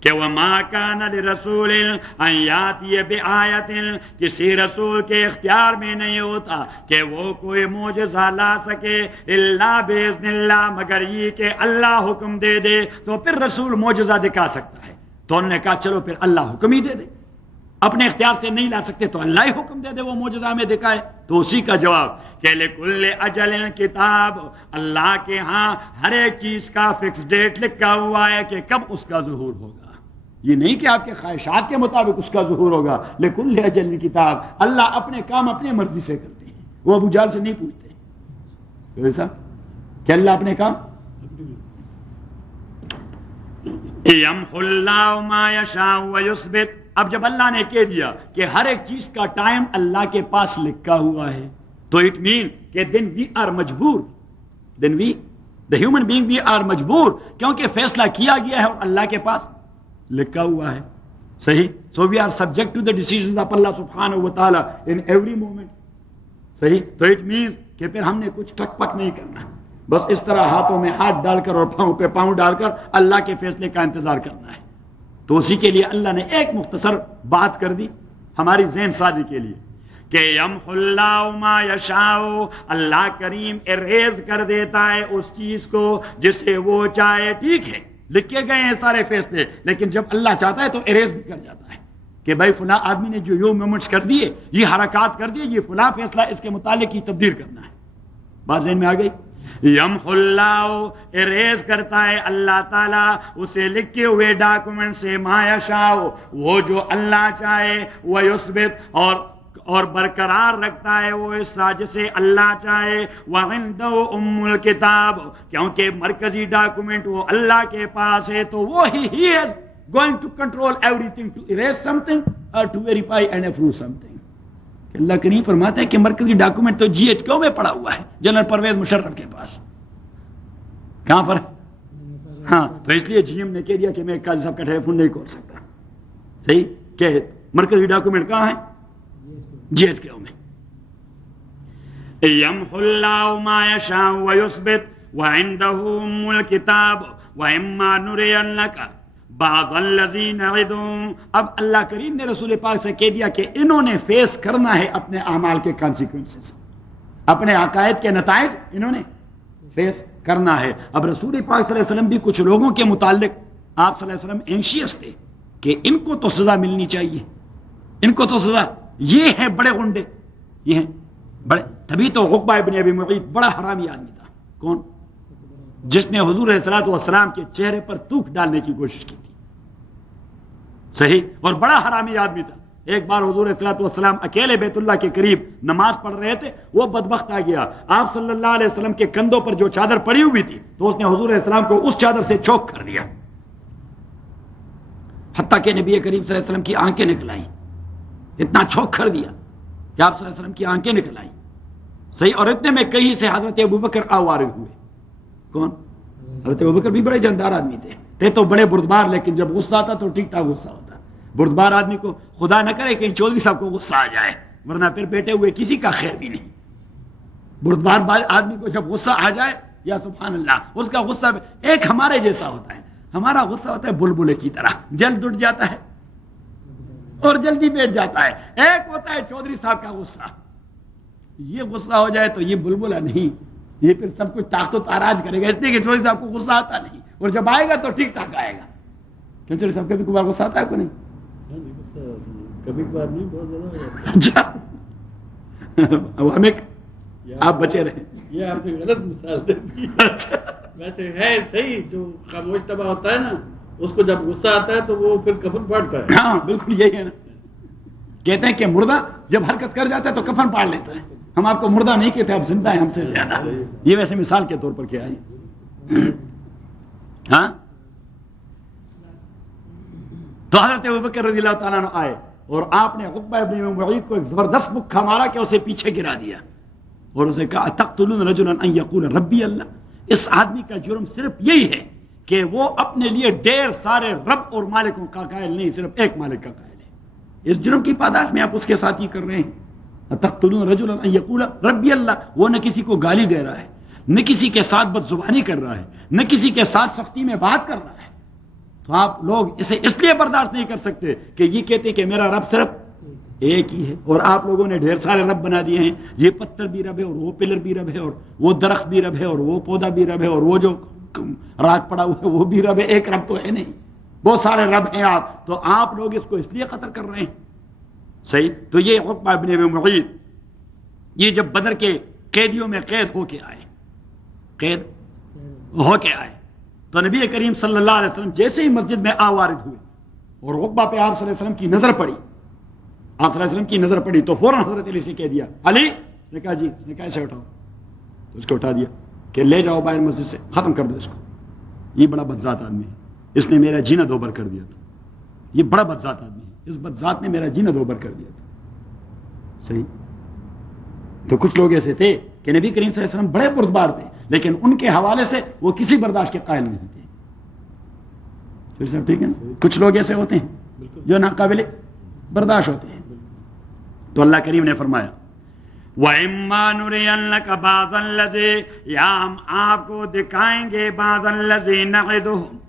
کہ وَمَا كَانَ لِرَسُولٍ أَن يَأْتِيَ بِآيَةٍ، کسی رسول کے اختیار میں نہیں ہوتا کہ وہ کوئی معجزہ لا سکے، إِلَّا بِإِذْنِ اللَّهِ، مگر یہ کہ اللہ حکم دے دے تو پھر رسول معجزہ دکھا سکتا ہے. تو انہوں نے کہا چلو پھر اللہ حکم ہی دے دے، اپنے اختیار سے نہیں لا سکتے تو اللہ ہی حکم دے دے وہ معجزہ میں دکھائے. تو اسی کا جواب کہ لِكُلِّ أَجَلٍ کتاب، اللہ کے ہاں ہر ایک چیز کا فکس ڈیٹ لکھا ہوا ہے کہ کب اس کا ظہور ہوگا. یہ نہیں کہ آپ کے خواہشات کے مطابق اس کا ظہور ہوگا. لِكُلِّ أَجَلٍ کتاب، اللہ اپنے کام اپنے مرضی سے کرتے ہیں، وہ ابو جہل سے نہیں پوچھتے. ایسا کہ اللہ اپنے کام يَمْحُ اللَّهُ مَا يَشَاءُ وَيُثْبِتُ. اب جب اللہ نے کہہ دیا کہ ہر ایک چیز کا ٹائم اللہ کے پاس لکھا ہوا ہے تو اٹ مین کہ دن وی آر مجبور، then we the human being we are مجبور، کیونکہ فیصلہ کیا گیا ہے اور اللہ کے پاس لکھا ہوا ہے. صحیح. So we are subject to the decisions of Allah سبحانہ و تعالی ان ایوری مومنٹ. صحیح. تو اٹ مینس کہ پھر ہم نے کچھ ٹک پک نہیں کرنا، بس اس طرح ہاتھوں میں ہاتھ ڈال کر اور پاؤں پہ پاؤں ڈال کر اللہ کے فیصلے کا انتظار کرنا ہے. تو اسی کے لیے اللہ نے ایک مختصر بات کر دی ہماری ذہن سازی کے لیے کہ یمحو اللہ ما یشاء، اللہ کریم اریز کر دیتا ہے اس چیز کو جسے وہ چاہے. ٹھیک ہے لکھے گئے ہیں سارے فیصلے، لیکن جب اللہ چاہتا ہے تو اریز بھی کر جاتا ہے کہ بھائی فلاں آدمی نے جو یہ مومنٹس کر دیے، یہ حرکات کر دیے، یہ فلاں فیصلہ اس کے متعلق کی تبدیل کرنا ہے. بات ذہن میں آ گئی؟ یمحو اللہ اریز کرتا ہے اللہ تعالیٰ اسے لکھے ہوئے ڈاکومنٹ سے ما یشاء، وہ جو اللہ چاہے، ویثبت اور برقرار رکھتا ہے وہ حصہ جسے اللہ چاہے. وعنده ام الکتاب، کیونکہ مرکزی ڈاکومنٹ وہ اللہ کے پاس ہے تو وہ ہی is going to control everything to erase something or to verify and approve something. اللہ کریم فرماتا ہے کہ مرکزی ڈاکومنٹ تو جی ایچ کیو میں پڑا ہوا ہے جنرل پرویز مشرف کے پاس. کہاں پر؟ ہاں. تو اس لیے جی ایم نے کہہ دیا کہ میں قاضی صاحب کا ٹیلی فون نہیں کھول سکتا. صحیح کہ مرکزی ڈاکومنٹ کہاں ہے؟ جی ایچ کیو میں. یمحو اللہ ما یشاء ویثبت وعنده ام الکتاب واما نرینک بعض الذین نعدهم. اب اللہ کریم نے رسول پاک سے کہہ دیا کہ انہوں نے فیس کرنا ہے اپنے اعمال کے کانسیکوینسز، اپنے عقائد کے نتائج انہوں نے فیس کرنا ہے. اب رسول پاک صلی اللہ علیہ وسلم بھی کچھ لوگوں کے متعلق آپ صلی اللہ علیہ وسلم اینشیس تھے کہ ان کو تو سزا ملنی چاہیے، ان کو تو سزا، یہ ہیں بڑے غنڈے، یہ ہیں بڑے. تبھی تو عقبہ ابن ابی معیط بڑا حرامی آدمی تھا. کون؟ جس نے حضور علیہ الصلوۃ والسلام کے چہرے پر تھوک ڈالنے کی کوشش کی تھی. صحیح، اور بڑا حرامی آدمی تھا. ایک بار حضور علیہ الصلوۃ والسلام اکیلے بیت اللہ کے قریب نماز پڑھ رہے تھے، وہ بدبخت آ گیا. آپ صلی اللہ علیہ وسلم کے کندھوں پر جو چادر پڑی ہوئی تھی تو اس نے حضور علیہ السلام کو اس چادر سے چوک کر دیا، حتیٰ کہ نبی کریم صلی اللہ علیہ وسلم کی آنکھیں نکل آئیں. اتنا چوک کر دیا کہ آپ صلی اللہ علیہ وسلم کی آنکھیں نکل آئیں. صحیح. اور اتنے میں کہیں سے حضرت ابوبکر آوارد ہوئے. کون؟ حضرت ابوبکر بھی بڑے جاندار آدمی تھے تو بڑے بردبار، لیکن جب غصہ آتا تو ٹھیک ٹھاک غصہ ہوتا. بردبار آدمی کو خدا نہ کرے کہیں چودھری صاحب کو غصہ آ جائے، ورنہ پھر بیٹھے ہوئے کسی کا خیر بھی نہیں. بردبار آدمی کو جب غصہ آ جائے، یا سبحان اللہ، اس کا غصہ ایک ہمارے جیسا ہوتا ہے. ہمارا غصہ ہوتا ہے بلبلے کی طرح، جلد اٹھ جاتا ہے اور جلدی بیٹھ جاتا ہے. ایک ہوتا ہے چودھری صاحب کا غصہ، یہ غصہ ہو جائے تو یہ بلبلا نہیں، یہ پھر سب کچھ طاقت و تاراج کرے گا، اس لیے کہ چودھری صاحب کو غصہ آتا نہیں، اور جب آئے گا تو ٹھیک ٹھاک آئے گا. کیوں چودھری صاحب کبھی کبھار غصہ آتا ہے کو نہیں؟ کبھی کبھار نہیں، بہت زیادہ. اچھا، ہمیں آپ بچے رہے. یہ آپ نے غلط مثال دے دی. اچھا، ویسے ہے صحیح، جو خاموش طبع ہوتا ہے نا، اس کو جب غصہ آتا ہے تو وہ پھر کفن پھاڑتا ہے. ہاں بالکل یہی ہے نا. کہتے ہیں کہ مردہ جب حرکت کر جاتا ہے تو کفن پاڑ لیتا ہے. ہم آپ کو مردہ نہیں کہتے، آپ زندہ ہیں ہم سے زیادہ. یہ ویسے مثال کے طور پر کیا ہے. ہاں، تو حضرت ابوبکر رضی اللہ تعالیٰ عنہ آئے اور آپ نے عقبہ ابن معیط کو ایک زبردست مکہ مارا کہ اسے پیچھے گرا دیا اور اسے کہا تقتلون رجلا ان یقول ربی اللہ. اس آدمی کا جرم صرف یہی ہے کہ وہ اپنے لیے ڈھیر سارے رب اور مالکوں کا قائل نہیں، صرف ایک مالک کا قائل ہے. اس جرم کی پاداش میں آپ اس کے ساتھ ہی کر رہے ہیں. تقتلون رجلا ان یقول ربی اللہ. وہ نہ کسی کو گالی دے رہا ہے، نہ کسی کے ساتھ بد زبانی کر رہا ہے، نہ کسی کے ساتھ سختی میں بات کر رہا ہے. تو آپ لوگ اسے اس لیے برداشت نہیں کر سکتے کہ یہ کہتے کہ میرا رب صرف ایک ہی ہے، اور آپ لوگوں نے ڈھیر سارے رب بنا دیے ہیں. یہ پتھر بھی رب ہے، اور وہ پلر بھی رب ہے، اور وہ درخت بھی رب ہے، اور وہ پودا بھی رب ہے، اور وہ جو راک پڑا ہوا ہے وہ بھی رب ہے. ایک رب تو ہے نہیں، بہت سارے رب ہیں. آپ تو آپ لوگ اس کو اس لیے قتل کر رہے ہیں. صحیح. تو یہ عقبہ ابن ابی معیط، یہ جب بدر کے قیدیوں میں قید ہو کے آئے تو نبی کریم صلی اللہ علیہ وسلم جیسے ہی مسجد میں آوارد ہوئے اور عقبہ پہ آپ صلی اللہ علیہ وسلم کی نظر پڑی، آپ صلی اللہ علیہ وسلم کی نظر پڑی تو فوراً حضرت علی سے کہہ دیا، علی. اس نے کہا جی. اس نے کہا اسے اٹھاؤ. تو اس کو اٹھا دیا کہ لے جاؤ باہر مسجد سے، ختم کر دو اس کو. یہ بڑا بدذات آدمی ہے، اس نے میرا جینا دوبر کر دیا تھا. یہ بڑا بدذات آدمی ہے، اس بدذات نے میرا جینا دوبر کر دیا تھا. صحیح. تو کچھ لوگ ایسے تھے کہ نبی کریم صلی اللہ علیہ وسلم بڑے بردبار تھے، لیکن ان کے حوالے سے وہ کسی برداشت کے قائل نہیں تھے. ٹھیک ہے نا. کچھ لوگ ایسے ہوتے ہیں جو ناقابل برداشت ہوتے ہیں. تو اللہ کریم نے فرمایا وَإِمَّا نُرِيَنَّكَ بَعْضَ الَّذِي، یا ہم آپ کو دکھائیں گے بَعْضَ الَّذِي نَعِدُهُمْ،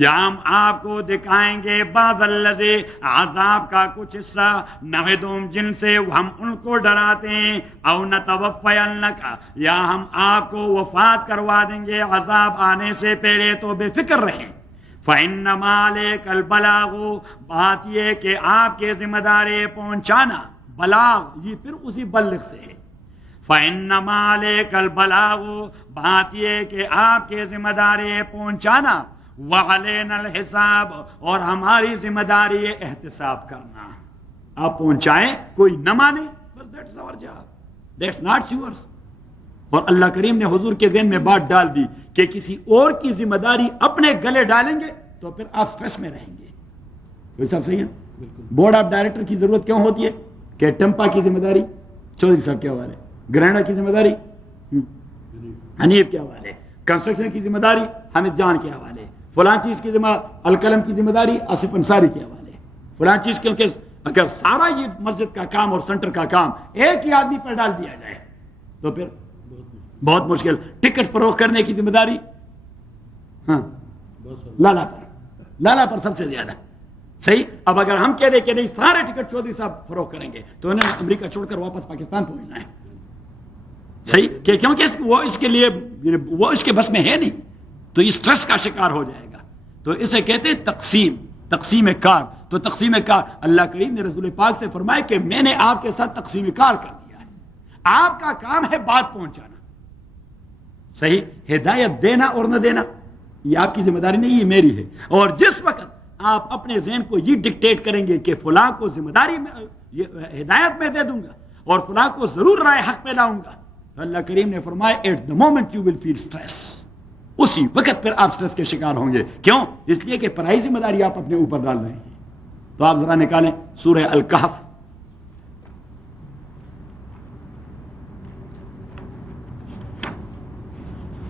یا ہم آپ کو دکھائیں گے بعض الذی، عذاب کا کچھ حصہ، نعدہم، جن سے ہم ان کو ڈراتے ہیں، او نتوفینک، یا ہم آپ کو وفات کروا دیں گے عذاب آنے سے پہلے، تو بے فکر رہیں. فإنما علیک البلاغ، بات یہ کہ آپ کے ذمہ داری پہنچانا. بلاغ یہ پھر اسی بلغ سے ہے. فإنما علیک البلاغ، بات یہ کہ آپ کے ذمہ داری پہنچانا. وعلینا الحساب، اور ہماری ذمہ داری ہے احتساب کرنا. آپ پہنچائیں، کوئی نہ مانے، بس that's our job, that's not yours. اور اللہ کریم نے حضور کے ذہن میں بات ڈال دی کہ کسی اور کی ذمہ داری اپنے گلے ڈالیں گے تو پھر آپ سٹریس میں رہیں گے. کوئی صاحب صحیح ہے. بورڈ آف ڈائریکٹر کی ضرورت کیوں ہوتی ہے کہ ٹمپا کی ذمہ داری چودھری صاحب کے حوالے، گرینڈا کی ذمہ داری حنیف کے حوالے، کنسٹرکشن کی ذمہ داری حامد جان کے حوالے، فلاں چیز کی ذمہ القلم کی ذمہ داری آصف انصاری کے حوالے، فلاں چیز. کیونکہ اگر سارا یہ مسجد کا کام اور سینٹر کا کام ایک ہی آدمی پر ڈال دیا جائے تو پھر بہت مشکل. ٹکٹ فروخت کرنے کی ذمہ داری ہاں لالا پر سب سے زیادہ. صحیح. اب اگر ہم کہہ دیں کہ نہیں سارے ٹکٹ چودھری صاحب فروخت کریں گے تو انہوں نے امریکہ چھوڑ کر واپس پاکستان پہنچنا ہے. صحیح کہ کیونکہ وہ اس کے لیے وہ اس کے بس میں ہے نہیں, تو اس اسٹریس کا شکار ہو جائے گا. تو اسے کہتے ہیں تقسیم کار. تو تقسیم کار اللہ کریم نے رسول پاک سے فرمایا کہ میں نے آپ کے ساتھ تقسیم کار کر دیا ہے. آپ کا کام ہے بات پہنچانا. صحیح. ہدایت دینا اور نہ دینا یہ آپ کی ذمہ داری نہیں, یہ میری ہے. اور جس وقت آپ اپنے ذہن کو یہ ڈکٹیٹ کریں گے کہ فلاں کو ذمہ داری میں ہدایت میں دے دوں گا اور فلاں کو ضرور رائے حق پہ لاؤں گا, تو اللہ کریم نے فرمایا at the moment you will feel stress. اسی وقت پھر آپ اسٹریس کے شکار ہوں گے. کیوں؟ اس لیے کہ پرائی ذمہ داری آپ اپنے اوپر ڈال رہے ہیں. تو آپ ذرا نکالیں سورہ الکہف,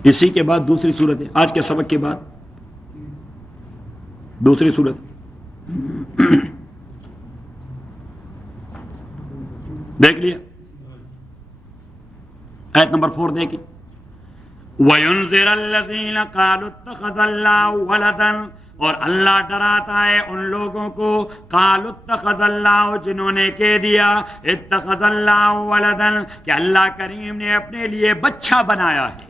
اسی کے بعد دوسری صورت ہے آج کے سبق کے بعد دوسری صورت دیکھ لیا آیت نمبر 4 دیکھیں. وَيُنذِرَ الَّذِينَ قَالُوا اتَّخَذَ اللَّهُ وَلَدًا, اور اللہ ڈراتا ہے ان لوگوں کو قَالُوا اتَّخَذَ اللَّهُ جنہوں نے کہہ دیا اتَّخَذَ اللَّهُ وَلَدًا کہ اللہ کریم نے اپنے لیے بچہ بنایا ہے.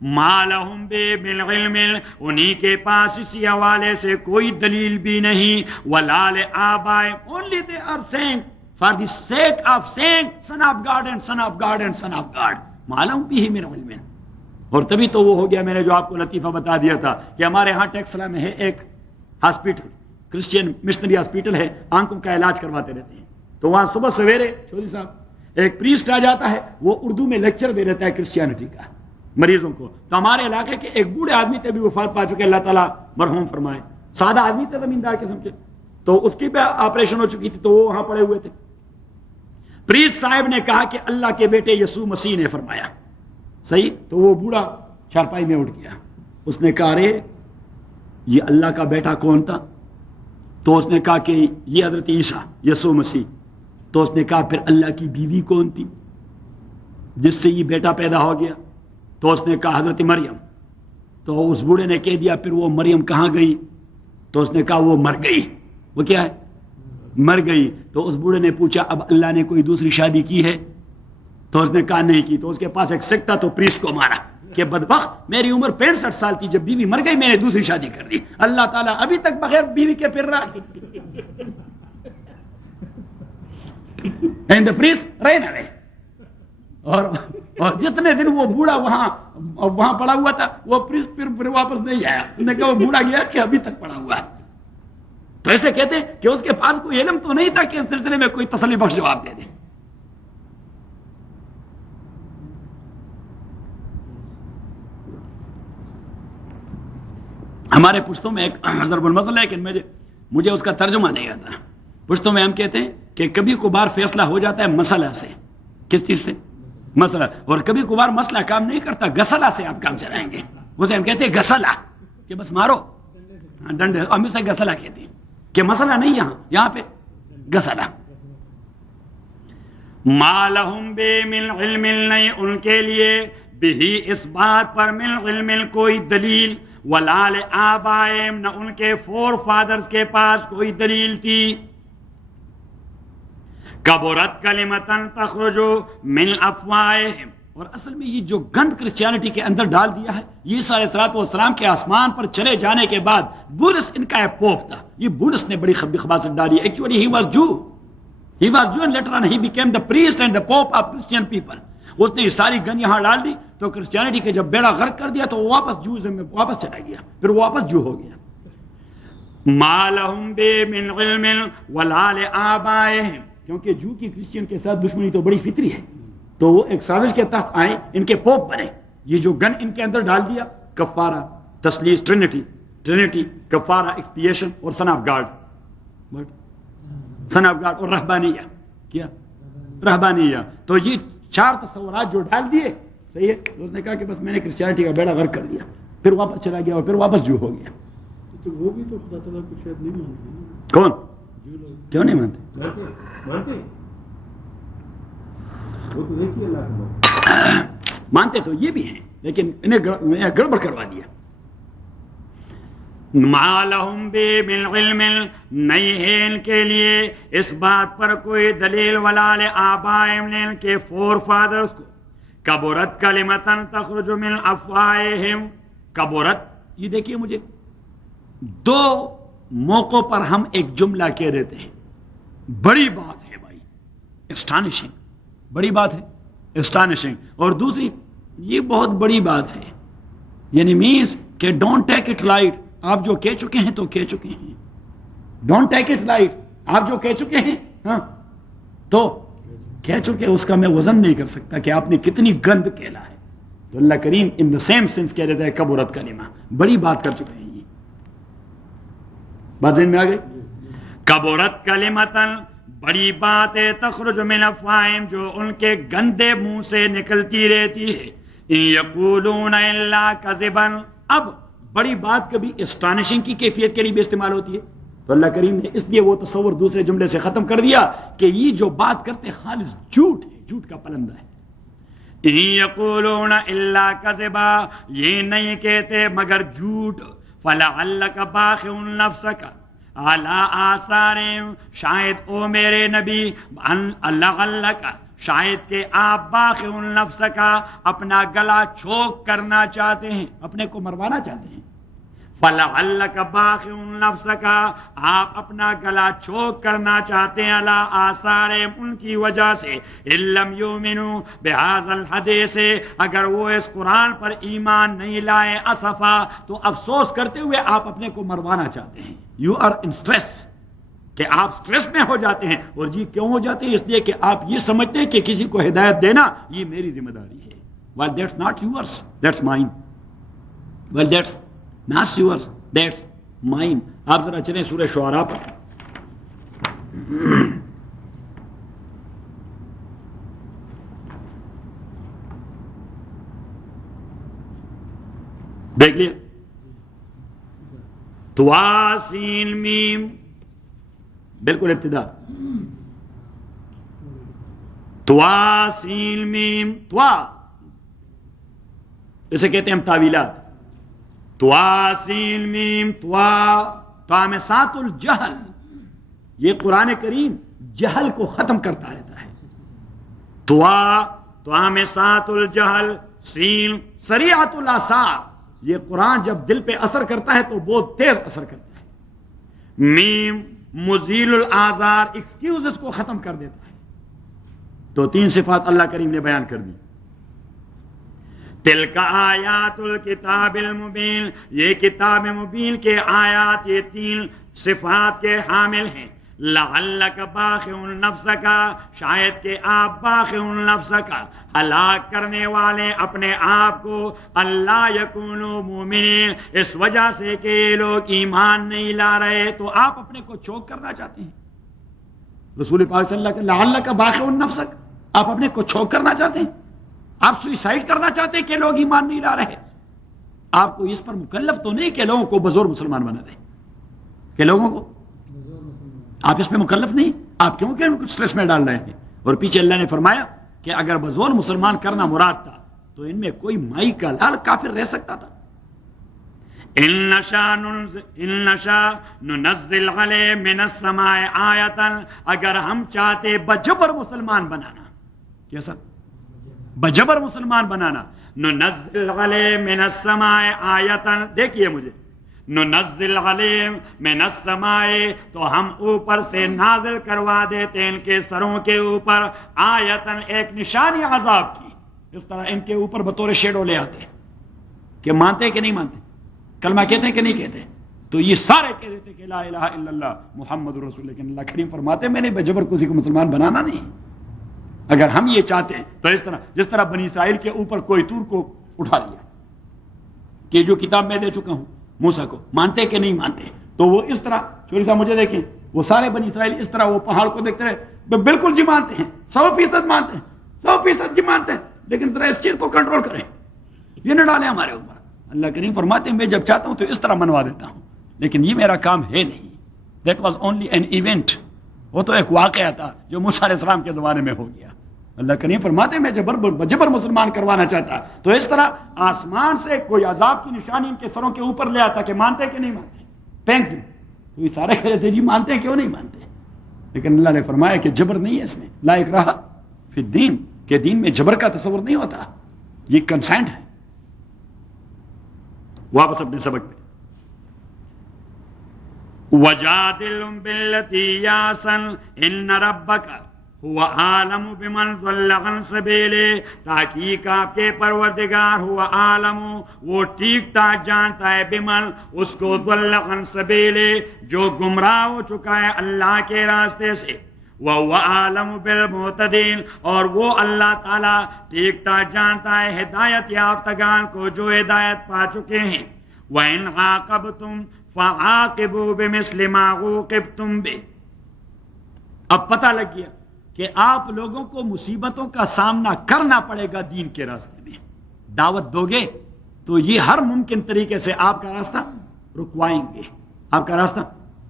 مَا لَهُمْ بِهِ مِنْ عِلْمٍ, انہی کے پاس اسی حوالے سے کوئی دلیل بھی نہیں. وَلَا لِآبَائِهِمْ, only they are saying for the sake of saying son of God and son of God and son of God. مَا لَهُمْ بِهِ مِنْ عِلْمٍ. اور تبھی تو وہ ہو گیا میں نے جو آپ کو لطیفہ بتا دیا تھا کہ ہمارے ہاں ٹیکسلا میں ہے ایک ہاسپٹل, کرسچین مشنری ہاسپٹل ہے, آنکھوں کا علاج کرواتے رہتے ہیں. تو وہاں صبح سویرے چودھری صاحب ایک پریسٹ آ جاتا ہے, وہ اردو میں لیکچر دے رہتا ہے کرسچینٹی کا مریضوں کو. تو ہمارے علاقے کے ایک بوڑھے آدمی تھے, بھی وفات پا چکے, اللہ تعالیٰ مرحوم فرمائے. سادہ آدمی تھے زمیندار قسم کے, تو اس کی بھی آپریشن ہو چکی تھی, تو وہ وہاں پڑے ہوئے تھے. پریسٹ صاحب نے کہا کہ اللہ کے بیٹے یسوع مسیح نے فرمایا. صحیح. تو وہ بوڑھا چارپائی میں اٹھ گیا, اس نے کہا رے یہ اللہ کا بیٹا کون تھا؟ تو اس نے کہا کہ یہ حضرت عیسیٰ یسوع مسیح. تو اس نے کہا پھر اللہ کی بیوی کون تھی جس سے یہ بیٹا پیدا ہو گیا؟ تو اس نے کہا حضرت مریم. تو اس بوڑھے نے کہہ دیا پھر وہ مریم کہاں گئی؟ تو اس نے کہا وہ مر گئی. وہ کیا ہے؟ مر گئی. تو اس بوڑھے نے پوچھا اب اللہ نے کوئی دوسری شادی کی ہے؟ تو اس نے کہا نہیں کی. تو اس کے پاس ایک سکھ تھا, تو پریسٹ کو مارا کہ بدبخت میری عمر 65 سال تھی جب بیوی مر گئی میں نے دوسری شادی کر دی, اللہ تعالیٰ ابھی تک بغیر بیوی کے پھر رہا. And the priest ran away. اور جتنے دن وہ بوڑھا وہاں پڑا ہوا تھا, وہ پریسٹ پھر واپس نہیں آیا. انہوں نے کہا وہ بوڑھا گیا کہ ابھی تک پڑا ہوا ہے. تو ایسے کہتے ہیں کہ اس کے پاس کوئی علم تو نہیں تھا کہ اس سلسلے میں کوئی تسلی بخش جواب دے دے. ہمارے پشتوں میں ایک ضرب المثل ہے, لیکن مجھے اس کا ترجمہ نہیں آتا. پشتوں میں ہم کہتے ہیں کہ کبھی کبھار فیصلہ ہو جاتا ہے مسئلہ سے. کس چیز سے؟ مسئلہ. اور کبھی کبھار مسئلہ کام نہیں کرتا, گسلہ سے آپ کام چلائیں گے. اسے ہم کہتے ہیں گسلہ, کہ بس مارو ڈنڈے. ہم اسے گسلہ کہتے ہیں کہ مسئلہ نہیں, یہاں پہ گسلہ. ما لہم بے من علم, نہیں ان کے لیے بھی اس بات پر من علم کوئی دلیل. وَلَا لِآبَائِهِمْ, نہ ان کے فور فادرز کے پاس کوئی دلیل تھی. کبرت کلمتن تخرج من افواہہم, اور اصل میں یہ جو گند کرسچینٹی کے اندر ڈال دیا ہے, یہ عیسیٰ علیہ الصلوۃ والسلام کے آسمان پر چلے جانے کے بعد بولس ان کا ایک پوپ تھا. یہ بولس نے بڑی خباثت ڈالی. Actually he was Jew and later on he became the priest and the pope of Christian people. اس نے یہ ساری گن یہاں ڈال دی, تو کرسچینٹی کے جب بیڑا غرق کر دیا تو وہ واپس جوزم میں واپس چلا گیا, پھر وہ واپس جو ہو گیا. ما لہم بے من علم ولا لآبائہم, کیونکہ جو کی کرسچین کے ساتھ دشمنی تو بڑی فطری ہے, تو وہ ایک سازش کے تحت آئے, ان کے پوپ بنے. یہ جو گن ان کے اندر ڈال دیا, کفارہ, تثلیث, ٹرینٹی, کفارہ, ایکسپیشن اور son of God, son of God اور رہبانیہ. کیا رہبانیہ؟ تو یہ 4 تصورات جو ڈال دیے, صحیح ہے. اس نے کہا کہ بس میں نے کرسچینٹی کا بیڑا غرق کر دیا, پھر واپس چلا گیا اور پھر واپس جو ہو گیا. تو وہ بھی تو خدا تعالیٰ کو شاید نہیں مانتے. کون؟ کیوں نہیں مانتے؟ وہ تو ایک ہی اللہ کا مانتے تو یہ بھی ہیں لیکن انہیں گڑبڑ کروا دیا. ما لہم بی من علم، نہیں ہے ان کے لیے اس بات پر کوئی دلیل، ولا لآبائہم، نے ان کے فور فادرز کو. کبرت کلمتن تخرج من افواہہم، کبرت، یہ دیکھیے مجھے دو موقعوں پر ہم ایک جملہ کہہ دیتے ہیں، بڑی بات ہے بھائی، اسٹانشنگ، بڑی بات ہے اسٹانشنگ، اور دوسری یہ بہت بڑی بات ہے، یعنی مینس کہ ڈونٹ ٹیک اٹ لائٹ، آپ جو کہہ چکے ہیں تو کہہ چکے ہیں، ڈونٹ ٹیک اٹ لائٹ، آپ جو کہہ چکے ہیں ہاں تو کہہ چکے، اس کا میں وزن نہیں کر سکتا کہ آپ نے کتنی گند کہلا ہے. تو اللہ کریم ان دا سیم سینس کہہ دیتا ہے کبرت کلمہ، بڑی بات کر چکے ہیں. یہ بات ذہن میں آ گئی؟ کبرت کلمتن، بڑی بات ہے، تخرج من افواہہم، جو ان کے گندے منہ سے نکلتی رہتی ہے. ان یقولون الا کذبا، اب بڑی بات کبھی اسٹانشنگ کی کیفیت کے لیے بھی استعمال ہوتی ہے، تو اللہ کریم نے اس لیے وہ تصور دوسرے جملے سے ختم کر دیا کہ یہ جو بات کرتے خالص جھوٹ ہے، جھوٹ کا پلندہ ہے. ان یقولون الا کذبا، یہ نہیں کہتے مگر جھوٹ. فلعلک باخع نفسک علی آثارہم، شاید او میرے نبی، لعلک، شاید کہ آپ باخع النفس کا، اپنا گلا چھوک کرنا چاہتے ہیں، اپنے کو مروانا چاہتے ہیں. فلعلک باخع النفس کا، آپ اپنا گلا چھوک کرنا چاہتے ہیں، علی آثارہم، ان کی وجہ سے، ان لم یؤمنوا بہذا الحدیث، اگر وہ اس قرآن پر ایمان نہیں لائے، اسفا، تو افسوس کرتے ہوئے آپ اپنے کو مروانا چاہتے ہیں. یو آر ان اسٹریس، کہ آپ سٹریس میں ہو جاتے ہیں. اور جی کیوں ہو جاتے ہیں؟ اس لیے کہ آپ یہ سمجھتے ہیں کہ کسی کو ہدایت دینا یہ میری ذمہ داری ہے. Well, that's not yours, that's mine. Well, that's not yours, that's mine. آپ ذرا چلیں سورہ شعراء پر. دیکھ لیا، تواسین میم، بالکل ابتدا، توا سین میم، توا اسے کہتے ہیں ہم تعویلات. توا سین میم، توا، توا میں سات الجہل، یہ قرآن کریم جہل کو ختم کرتا رہتا ہے. توا میں سات الجہل، سین سریعت الاثار، یہ قرآن جب دل پہ اثر کرتا ہے تو بہت تیز اثر کرتا ہے. میم مزیل الاعذار، ایکسکیوزز کو ختم کر دیتا ہے. تو تین صفات اللہ کریم نے بیان کر دی. تلک آیات الکتاب المبین، یہ کتاب مبین کے آیات یہ تین صفات کے حامل ہیں. لعلک باخع النفس کا، شاید کہ آپ باخع النفس کا، ہلاک کرنے والے اپنے آپ کو، اللہ یکونوا مومنین، اس وجہ سے کہ یہ لوگ ایمان نہیں لا رہے، تو آپ اپنے کو چوک کرنا چاہتے ہیں. رسول پاک صلی اللہ علیہ وسلم، لعلک باخع النفس، آپ اپنے کو چوک کرنا چاہتے ہیں، آپ سوئسائڈ کرنا چاہتے ہیں کہ لوگ ایمان نہیں لا رہے. آپ کو اس پر مکلف تو نہیں کہ لوگوں کو بزور مسلمان بنا دیں، کہ لوگوں کو آپ اس میں مکلف نہیں. آپ کیوں کہ کچھ سٹریس میں ڈال رہے ہیں. اور پیچھے اللہ نے فرمایا کہ اگر بزور مسلمان کرنا مراد تھا تو ان میں کوئی مائی کا لال کافر رہ سکتا تھا. ان نشاء ننزل علیہ من السماء آیتا، اگر ہم چاہتے بجبر مسلمان بنانا، کیسا بجبر مسلمان بنانا، ننزل علیہ من السماء آیتا، دیکھیے مجھے، ننزل علیہ من السماء، تو ہم اوپر سے نازل کروا دیتے ان کے سروں کے اوپر، آیتن، ایک نشانی عذاب کی. اس طرح ان کے اوپر بطور شیڈو لے آتے. کہ مانتے کہ نہیں مانتے؟ کلمہ کہتے ہیں کہ نہیں کہتے؟ تو یہ سارے کہہ دیتے کہ لا الہ الا اللہ محمد رسول. لیکن اللہ کریم فرماتے میں نے بجبر کسی کو مسلمان بنانا نہیں. اگر ہم یہ چاہتے ہیں تو اس طرح، جس طرح بنی اسرائیل کے اوپر کوئی تور کو اٹھا لیا کہ جو کتاب میں دے چکا ہوں موسیٰ کو، مانتے کہ نہیں مانتے؟ تو وہ اس طرح، چوری صاحب مجھے دیکھیں، وہ سارے بنی اسرائیل اس طرح وہ پہاڑ کو دیکھتے رہے، بالکل جی مانتے ہیں، 100% مانتے ہیں، 100% جی مانتے ہیں، لیکن ذرا اس چیز کو کنٹرول کریں، یہ نہ ڈالیں ہمارے اوپر. اللہ کریم فرماتے ہیں میں جب چاہتا ہوں تو اس طرح منوا دیتا ہوں، لیکن یہ میرا کام ہے نہیں. That was only an event, وہ تو ایک واقعہ تھا جو موسیٰ علیہ السلام کے زمانے میں ہو گیا. اللہ کریم فرماتے ہیں میں جبر مسلمان کروانا چاہتا. تو اس طرح آسمان سے کوئی عذاب کی نشانی ان کے سروں کے اوپر لے آتا کہ مانتے کہ نہیں مانتے, پھینک دیں. تو یہ سارے کہتے جی مانتے ہیں کیوں نہیں مانتے, لیکن اللہ نے فرمایا کہ جبر نہیں ہے اس میں, لا اکراہ فی الدین, کہ دین میں جبر کا تصور نہیں ہوتا, یہ کنسینٹ ہے. واپس اپنے سبق پہ, وَجَادِلْهُمْ بِالَّتِي يَحْسَنُ إِنَّ رَبَّكَ هُوَ أَعْلَمُ بِمَنْ ضَلَّ عَنْ سَبِيلِهِ, تحقیق آپ کے پروردگار هُوَ أَعْلَمُ, وہ ٹھیک ٹھاک جانتا ہے, بِمَنْ اس کو, ضَلَّ عَنْ سَبِيلِهِ جو گمراہ ہو چکا ہے اللہ کے راستے سے, وَهُوَ أَعْلَمُ بِالْمُهْتَدِينَ, اور وہ اللہ تعالیٰ ٹھیک ٹھاک جانتا ہے ہدایت یافتگان کو جو ہدایت پا چکے ہیں. وَإِنْ عَاقَبْتُمْ فَعَاقِبُوا بِمِثْلِ مَا عُوقِبْتُمْ بِهِ, اب پتہ لگ گیا کہ آپ لوگوں کو مصیبتوں کا سامنا کرنا پڑے گا دین کے راستے میں. دعوت دو گے تو یہ ہر ممکن طریقے سے آپ کا راستہ رکوائیں گے, آپ کا راستہ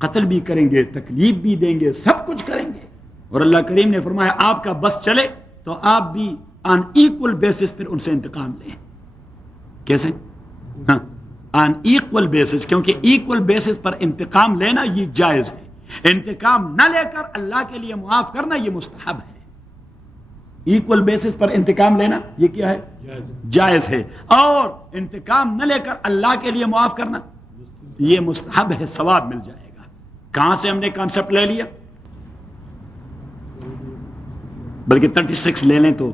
قتل بھی کریں گے, تکلیف بھی دیں گے, سب کچھ کریں گے. اور اللہ کریم نے فرمایا آپ کا بس چلے تو آپ بھی آن ایکول بیسس پر ان سے انتقام لیں. کیسے؟ ہاں, آن ایکول بیسس, کیونکہ ایکول بیسس پر انتقام لینا یہ جائز ہے. انتقام نہ لے کر اللہ کے لیے معاف کرنا یہ مستحب ہے. ایکول بیسس پر انتقام لینا یہ کیا ہے؟ جائز ہے. اور انتقام نہ لے کر اللہ کے لیے معاف کرنا یہ مستحب ہے, ثواب مل جائے گا. کہاں سے ہم نے کانسیپٹ لے لیا؟ بلکہ 36 لے لیں تو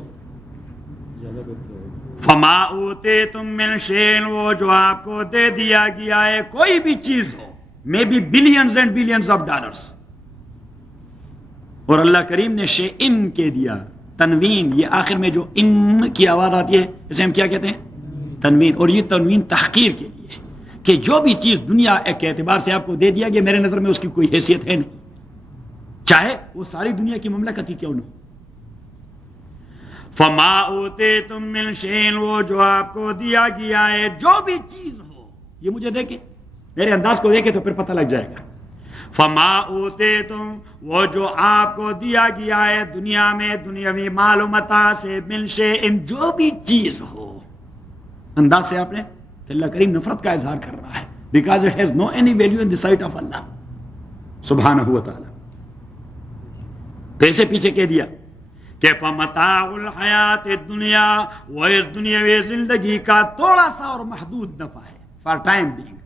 فما اوتیتم من شیء, وہ جو آپ کو دے دیا گیا ہے کوئی بھی چیز ہو, میں بھی billions and billions of dollars. اور اللہ کریم نے شیئن کے دیا, تنوین, یہ آخر میں جو ان کی آواز آتی ہے اسے ہم کیا کہتے ہیں؟ تنوین. اور یہ تنوین تحقیر کے لیے کہ جو بھی چیز دنیا ایک اعتبار سے آپ کو دے دیا گیا, میرے نظر میں اس کی کوئی حیثیت ہے نہیں, چاہے وہ ساری دنیا کی مملکت ہی کیوں نہ ہو. فما اوتیتم من شیء, وہ جو آپ کو دیا گیا ہے جو بھی چیز ہو, یہ مجھے دیکھیں, میرے انداز کو دیکھیں تو پھر پتہ لگ جائے گا. فما اوتیتم, وہ جو آپ کو دیا گیا ہے دنیا میں دنیاوی مال و متاع سے, من شیء, جو بھی چیز ہو. انداز سے آپ نے کہ اللہ کریم نفرت کا اظہار کر رہا ہے, because it has no any value in the sight of Allah سبحانہ و تعالی. پیسے پیچھے کہہ دیا کہ فمتاع الحیات الدنیا, وہ اس دنیاوی زندگی کا تھوڑا سا اور محدود نفع ہے, فار ٹائم بینگ.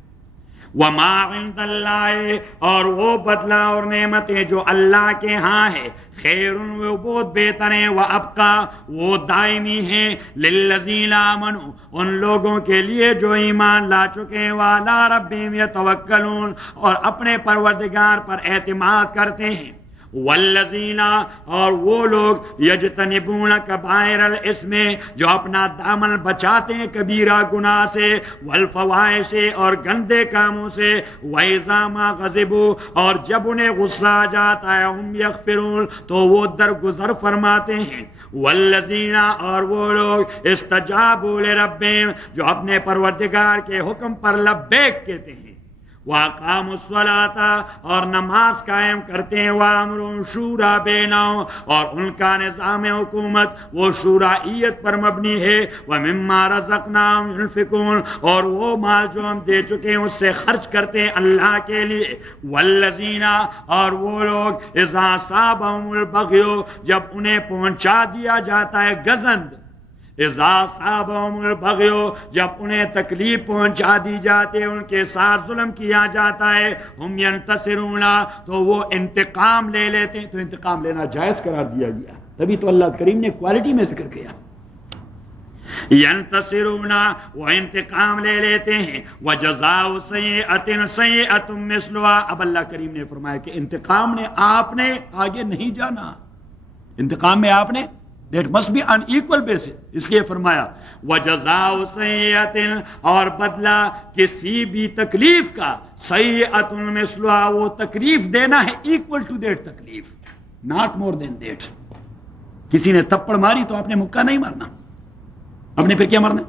وما عند اللہ, اور وہ بدلہ اور نعمتیں جو اللہ کے ہاں ہے, خیر, وہ بہت بہتر ہیں, وابقا, وہ دائمی ہیں, للذین آمنوا, ان لوگوں کے لیے جو ایمان لا چکے ہیں, وعلی ربہم یتوکلون, اور اپنے پروردگار پر اعتماد کرتے ہیں. والذین, اور وہ لوگ, یجتنبون کبائر الاسم, جو اپنا دامن بچاتے ہیں کبیرہ گناہ سے, والفواحش, اور گندے کاموں سے, وَإِذَا مَا غَضِبُوا, اور جب انہیں غصہ آ جاتا ہے, ہم یغفرون, تو وہ درگزر فرماتے ہیں. والذین, اور وہ لوگ, استجابوا لربہم, جو اپنے پروردگار کے حکم پر لبیک کہتے ہیں. وَأَقَامُوا الصَّلَاةَ, اور نماز قائم کرتے ہیں. وَأَمْرُهُمْ شُورَىٰ بَيْنَهُمْ, اور ان کا نظام حکومت وہ شورائیت پر مبنی ہے. وَمِمَّا رَزَقْنَاهُمْ يُنْفِقُونَ, اور وہ مال جو ہم دے چکے ہیں اس سے خرچ کرتے ہیں اللہ کے لیے. وَالَّذِينَ, اور وہ لوگ, إِذَا أَصَابَهُمُ الْبَغْيُ, جب انہیں پہنچا دیا جاتا ہے گزند, اذا صابهم البغي, جب انہیں تکلیف پہنچا دی جاتی ہے, ان کے ساتھ ظلم کیا جاتا ہے, ہم ينتصرون, تو وہ انتقام لے لیتے ہیں. تو انتقام لینا جائز قرار دیا گیا, تبھی تو اللہ کریم نے کوالٹی میں ذکر کیا. ينتصرون, وہ انتقام لے لیتے ہیں. وجزاء سیئۃ سیئۃ مثلها, اب اللہ کریم نے فرمایا کہ انتقام نے آپ نے آگے نہیں جانا, انتقام میں آپ نے That must be on equal basis. اس لیے فرمایا وَجَزَاءُ سَيِّئَةٍ, اور بدلہ کسی بھی تکلیف کا, سیئۃ مثلها, وہ تکلیف دینا ہے equal to that تکلیف, not more than that. کسی نے تھپڑ ماری تو آپ نے مکہ نہیں مارنا, آپ نے پھر کیا مارنا؟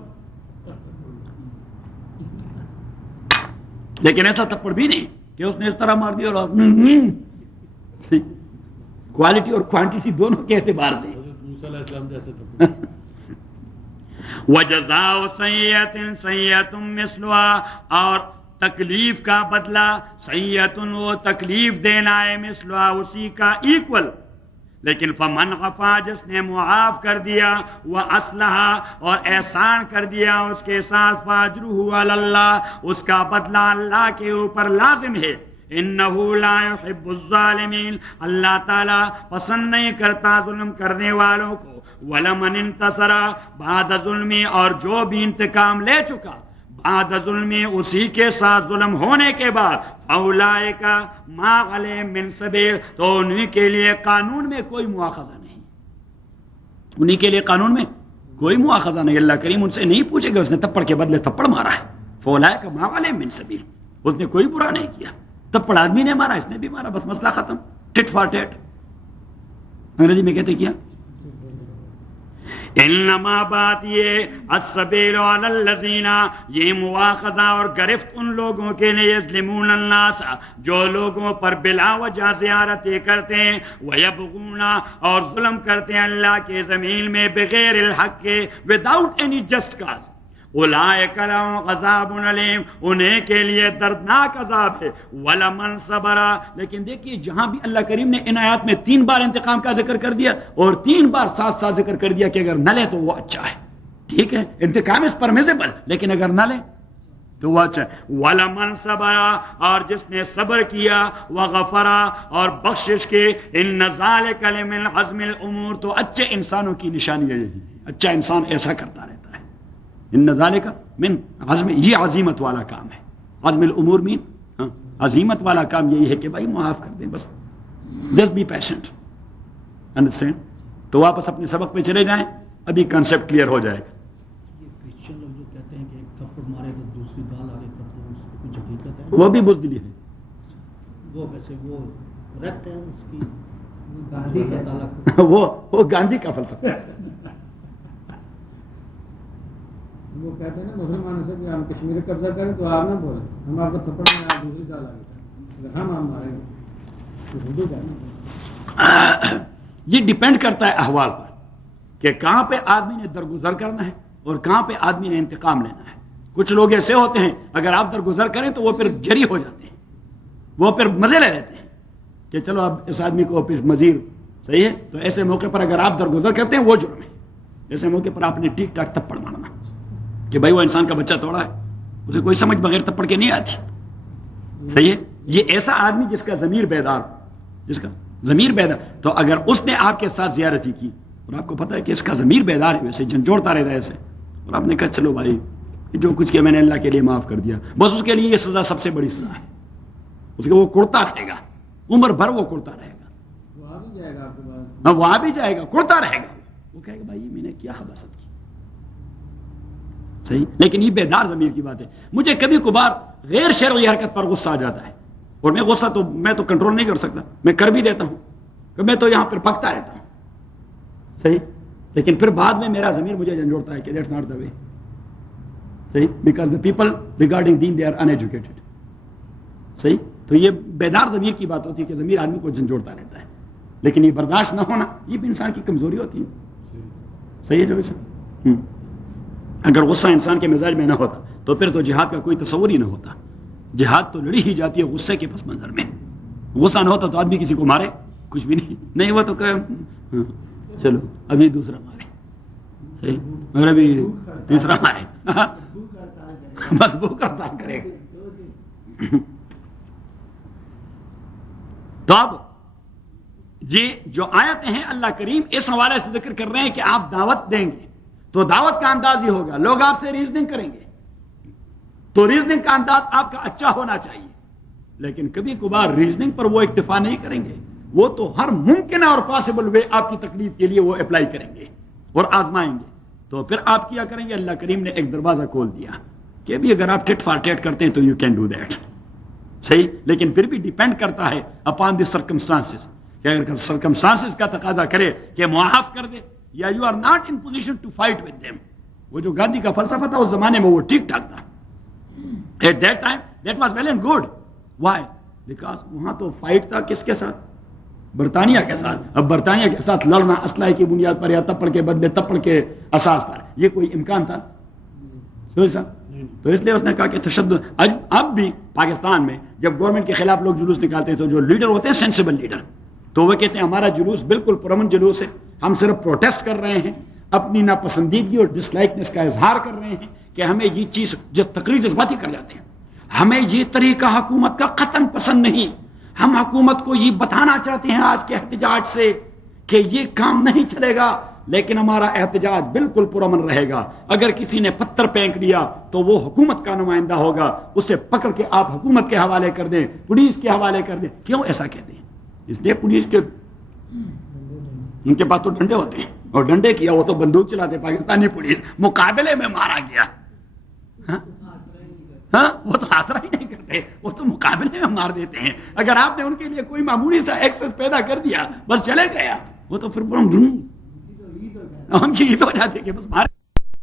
لیکن ایسا تھپڑ بھی نہیں کہ اس نے اس طرح مار دیا اور کوالٹی اور کوانٹٹی دونوں کے اعتبار سے موسیٰ علیہ السلام جیسے تھے. وجزاء سیئۃ سیئۃ مثلها، اور تکلیف کا بدلہ سیئۃ وہ تکلیف دینا ہے، مثلها اسی کا ایکول. لیکن فمن عفا جس نے معاف کر دیا، وہ اصلح اور احسان کر دیا اس کے ساتھ، فاجرہ علی اللہ اس کا بدلہ اللہ کے اوپر لازم ہے. انہ لا یحب الظالمین اللہ تعالی پسند نہیں کرتا ظلم کرنے والوں کو. ولمن انتصر بعد ظلمی اور جو بھی انتقام لے چکا بعد ظلمی اسی کے ساتھ ظلم ہونے کے بعد، اولئک ما علیہم من سبیل تو انہی کے لیے قانون میں کوئی مواخذہ نہیں، انہی کے لیے قانون میں کوئی مواخذہ نہیں. اللہ کریم ان سے نہیں پوچھے گا اس نے تھپڑ کے بدلے تھپڑ مارا ہے، فاولئک ما علیہم من سبیل، اس نے کوئی برا نہیں کیا. تھپڑ آدمی نے مارا، اس نے بھی مارا، بس مسئلہ ختم، ٹٹ فار ٹیٹ. انگریزی میں کہتے کیا؟ انما بات یہ السبیل علی الذین، یہ مواخذہ اور گرفت ان لوگوں کے لیے یظلمون الناس جو لوگوں پر بلا وجہ زیارتیں کرتے ہیں، ویبغون اور ظلم کرتے ہیں اللہ کے زمین میں بغیر الحق کے، وداؤٹ اینی جسٹ کاز. اولئک لہم عذاب علیم انہیں کے لیے دردناک عذاب ہے. ولمن صبر، لیکن دیکھیے جہاں بھی اللہ کریم نے ان آیات میں 3 بار انتقام کا ذکر کر دیا اور 3 بار ساتھ ساتھ ذکر کر دیا کہ اگر نہ لے تو وہ اچھا ہے. ٹھیک ہے انتقام از پرمیزیبل، لیکن اگر نہ لے تو وہ اچھا ہے. ولمن صبر اور جس نے صبر کیا، وغفر اور بخشش کی، ان ذالک لمن عزم الامور تو اچھے انسانوں کی نشانی ہے. اچھا انسان ایسا کرتا رہتا ہے. ان ذالک من عزم، یہ عزیمت والا کام ہے. عزم الامور مین عزیمت والا کام یہی ہے کہ بھائی معاف کر دیں، بس جسٹ بی پیشنٹ. انڈرسٹینڈ؟ تو واپس اپنے سبق پہ چلے جائیں، ابھی کنسپٹ کلیئر ہو جائے گا. یہ کرسچن لوگ جو کہتے ہیں کہ ایک تھپڑ مارے تو دوسری بال آگے کرتے ہیں، اس کی کچھ حقیقت ہے؟ وہ بھی بزدلی ہے. وہ ویسے وہ کریکٹ ہے اس کی؟ گاندھی کا تعلق وہ گاندھی کا فلسفہ ہے. وہ کہتے ہیں نا مسلمانوں سے کہ ہم کشمیر قبضہ کریں تو آپ نہ بولیں، ہم آپ کو تھپڑ میں آپ دوسری سال آگے اگر ہم ماریں گے تو ہندو کہنا. یہ ڈیپینڈ کرتا ہے احوال پر کہ کہاں پہ آدمی نے درگزر کرنا ہے اور کہاں پہ آدمی نے انتقام لینا ہے. کچھ لوگ ایسے ہوتے ہیں اگر آپ درگزر کریں تو وہ پھر جری ہو جاتے ہیں، وہ پھر مزے لے لیتے ہیں کہ چلو اب اس آدمی کو پھر مزید صحیح ہے. تو ایسے موقع پر اگر آپ درگزر کرتے ہیں وہ جرم ہے. ایسے موقع پر آپ نے ٹھیک ٹھاک تھپڑ مارنا کہ بھائی وہ انسان کا بچہ توڑا ہے، اسے کوئی سمجھ بغیر تھپڑ کے نہیں آتی. صحیح ہے. یہ ایسا آدمی جس کا ضمیر بیدار، جس کا ضمیر بیدار، تو اگر اس نے آپ کے ساتھ زیارت ہی کی اور آپ کو پتا ہے کہ اس کا ضمیر بیدار ہے، ویسے جھنجھوڑتا رہتا ہے ایسے، اور آپ نے کہا چلو بھائی جو کچھ کیا میں نے اللہ کے لیے معاف کر دیا، بس اس کے لیے یہ سزا سب سے بڑی سزا ہے. اس کو وہ کرتا رہے گا، عمر بھر وہ کرتا رہے گا. وہاں بھی جائے گا آپ کے پاس، وہاں بھی جائے گا، کرتا رہے گا. وہ کہے گا بھائی میں نے کیا خباثت کی. صحیح. لیکن یہ بیدار ضمیر کی بات ہے. مجھے کبھی کبھار غیر شرعی حرکت پر غصہ آ جاتا ہے اور میں غصہ تو میں تو کنٹرول نہیں کر سکتا، میں کر بھی دیتا ہوں کہ میں تو یہاں پر پکتا رہتا ہوں. صحیح. لیکن پھر بعد میں میرا ضمیر مجھے جھنجھوڑتا ہے کہ دیٹس ناٹ دا وے. صحیح. بیکاز دا پیپل ریگارڈنگ دین دے آر ان ایجوکیٹڈ. صحیح. تو یہ بیدار ضمیر کی بات ہوتی ہے کہ ضمیر آدمی کو جھنجھوڑتا رہتا ہے، لیکن یہ برداشت نہ ہونا یہ بھی انسان کی کمزوری ہوتی ہے. صحیح ہے. جو اگر غصہ انسان کے مزاج میں نہ ہوتا تو پھر تو جہاد کا کوئی تصور ہی نہ ہوتا. جہاد تو لڑی ہی جاتی ہے غصے کے پس منظر میں. غصہ نہ ہوتا تو آدمی کسی کو مارے کچھ بھی نہیں ہوا تو کہ چلو ابھی دوسرا مارے. صحیح. مگر ابھی تیسرا مارے، بس وہ کرتا کرے گا. تو اب یہ جو آیتیں ہیں اللہ کریم اس حوالے سے ذکر کر رہے ہیں کہ آپ دعوت دیں گے تو دعوت کا انداز ہی ہوگا، لوگ آپ سے ریزننگ کریں گے تو ریزننگ کا انداز آپ کا اچھا ہونا چاہیے. لیکن کبھی کبھار ریزننگ پر وہ اکتفا نہیں کریں گے، وہ تو ہر ممکنہ اور پاسبل وے آپ کی تکلیف کے لیے وہ اپلائی کریں گے اور آزمائیں گے. تو پھر آپ کیا کریں گے؟ اللہ کریم نے ایک دروازہ کھول دیا کہ بھی اگر آپ ٹٹ فار ٹیٹ کرتے ہیں تو یو کین ڈو دیٹ. صحیح. لیکن پھر بھی ڈیپینڈ کرتا ہے اپان دی سرکمسٹانسز کہ اگر سرکمسٹانسز کا تقاضا کرے کہ معاف کر دے یا you are not in position to fight with them. وہ جو گاندھی کا فلسفہ تھا اس زمانے میں وہ ٹھیک ٹھاک تھا. At that time that was well and good. Why? Because وہاں تو فائٹ تھا کس کے ساتھ؟ برطانیہ کے ساتھ. اب برطانیہ کے ساتھ لڑنا اسلحے کی بنیاد پر یا تپڑ کے بدلے تپڑ کے اساس پر، یہ کوئی امکان تھا؟ تو اس لیے اس نے کہا کہ تشدد. اب بھی پاکستان میں جب گورنمنٹ کے خلاف لوگ جلوس نکالتے ہیں تو جو لیڈر ہوتے ہیں سینسیبل لیڈر، تو وہ کہتے ہیں ہمارا جلوس بالکل پرامن جلوس ہے، ہم صرف پروٹیسٹ کر رہے ہیں، اپنی ناپسندیدگی اور ڈس لائکنس کا اظہار کر رہے ہیں کہ ہمیں یہ چیز تقریر جذباتی کر جاتے ہیں، ہمیں یہ طریقہ حکومت کا قطعاً پسند نہیں، ہم حکومت کو یہ بتانا چاہتے ہیں آج کے احتجاج سے کہ یہ کام نہیں چلے گا، لیکن ہمارا احتجاج بالکل پرامن رہے گا. اگر کسی نے پتھر پھینک دیا تو وہ حکومت کا نمائندہ ہوگا، اسے پکڑ کے آپ حکومت کے حوالے کر دیں، پولیس کے حوالے کر دیں. کیوں ایسا کہتے ہیں؟ اس لیے پولیس کے ان کے پاس تو ڈنڈے ہوتے ہیں، اور ڈنڈے کیا وہ تو بندوق چلاتے. پاکستانی پولیس مقابلے میں مارا گیا، ہاں وہ تو آسرا ہی نہیں کرتے، وہ تو مقابلے میں مار دیتے ہیں. اگر آپ نے ان کے لیے کوئی معمولی سا ایکسس پیدا کر دیا بس چلے گیا، وہ تو پھر ہم کی عید ہو جاتی ہے کہ بس مار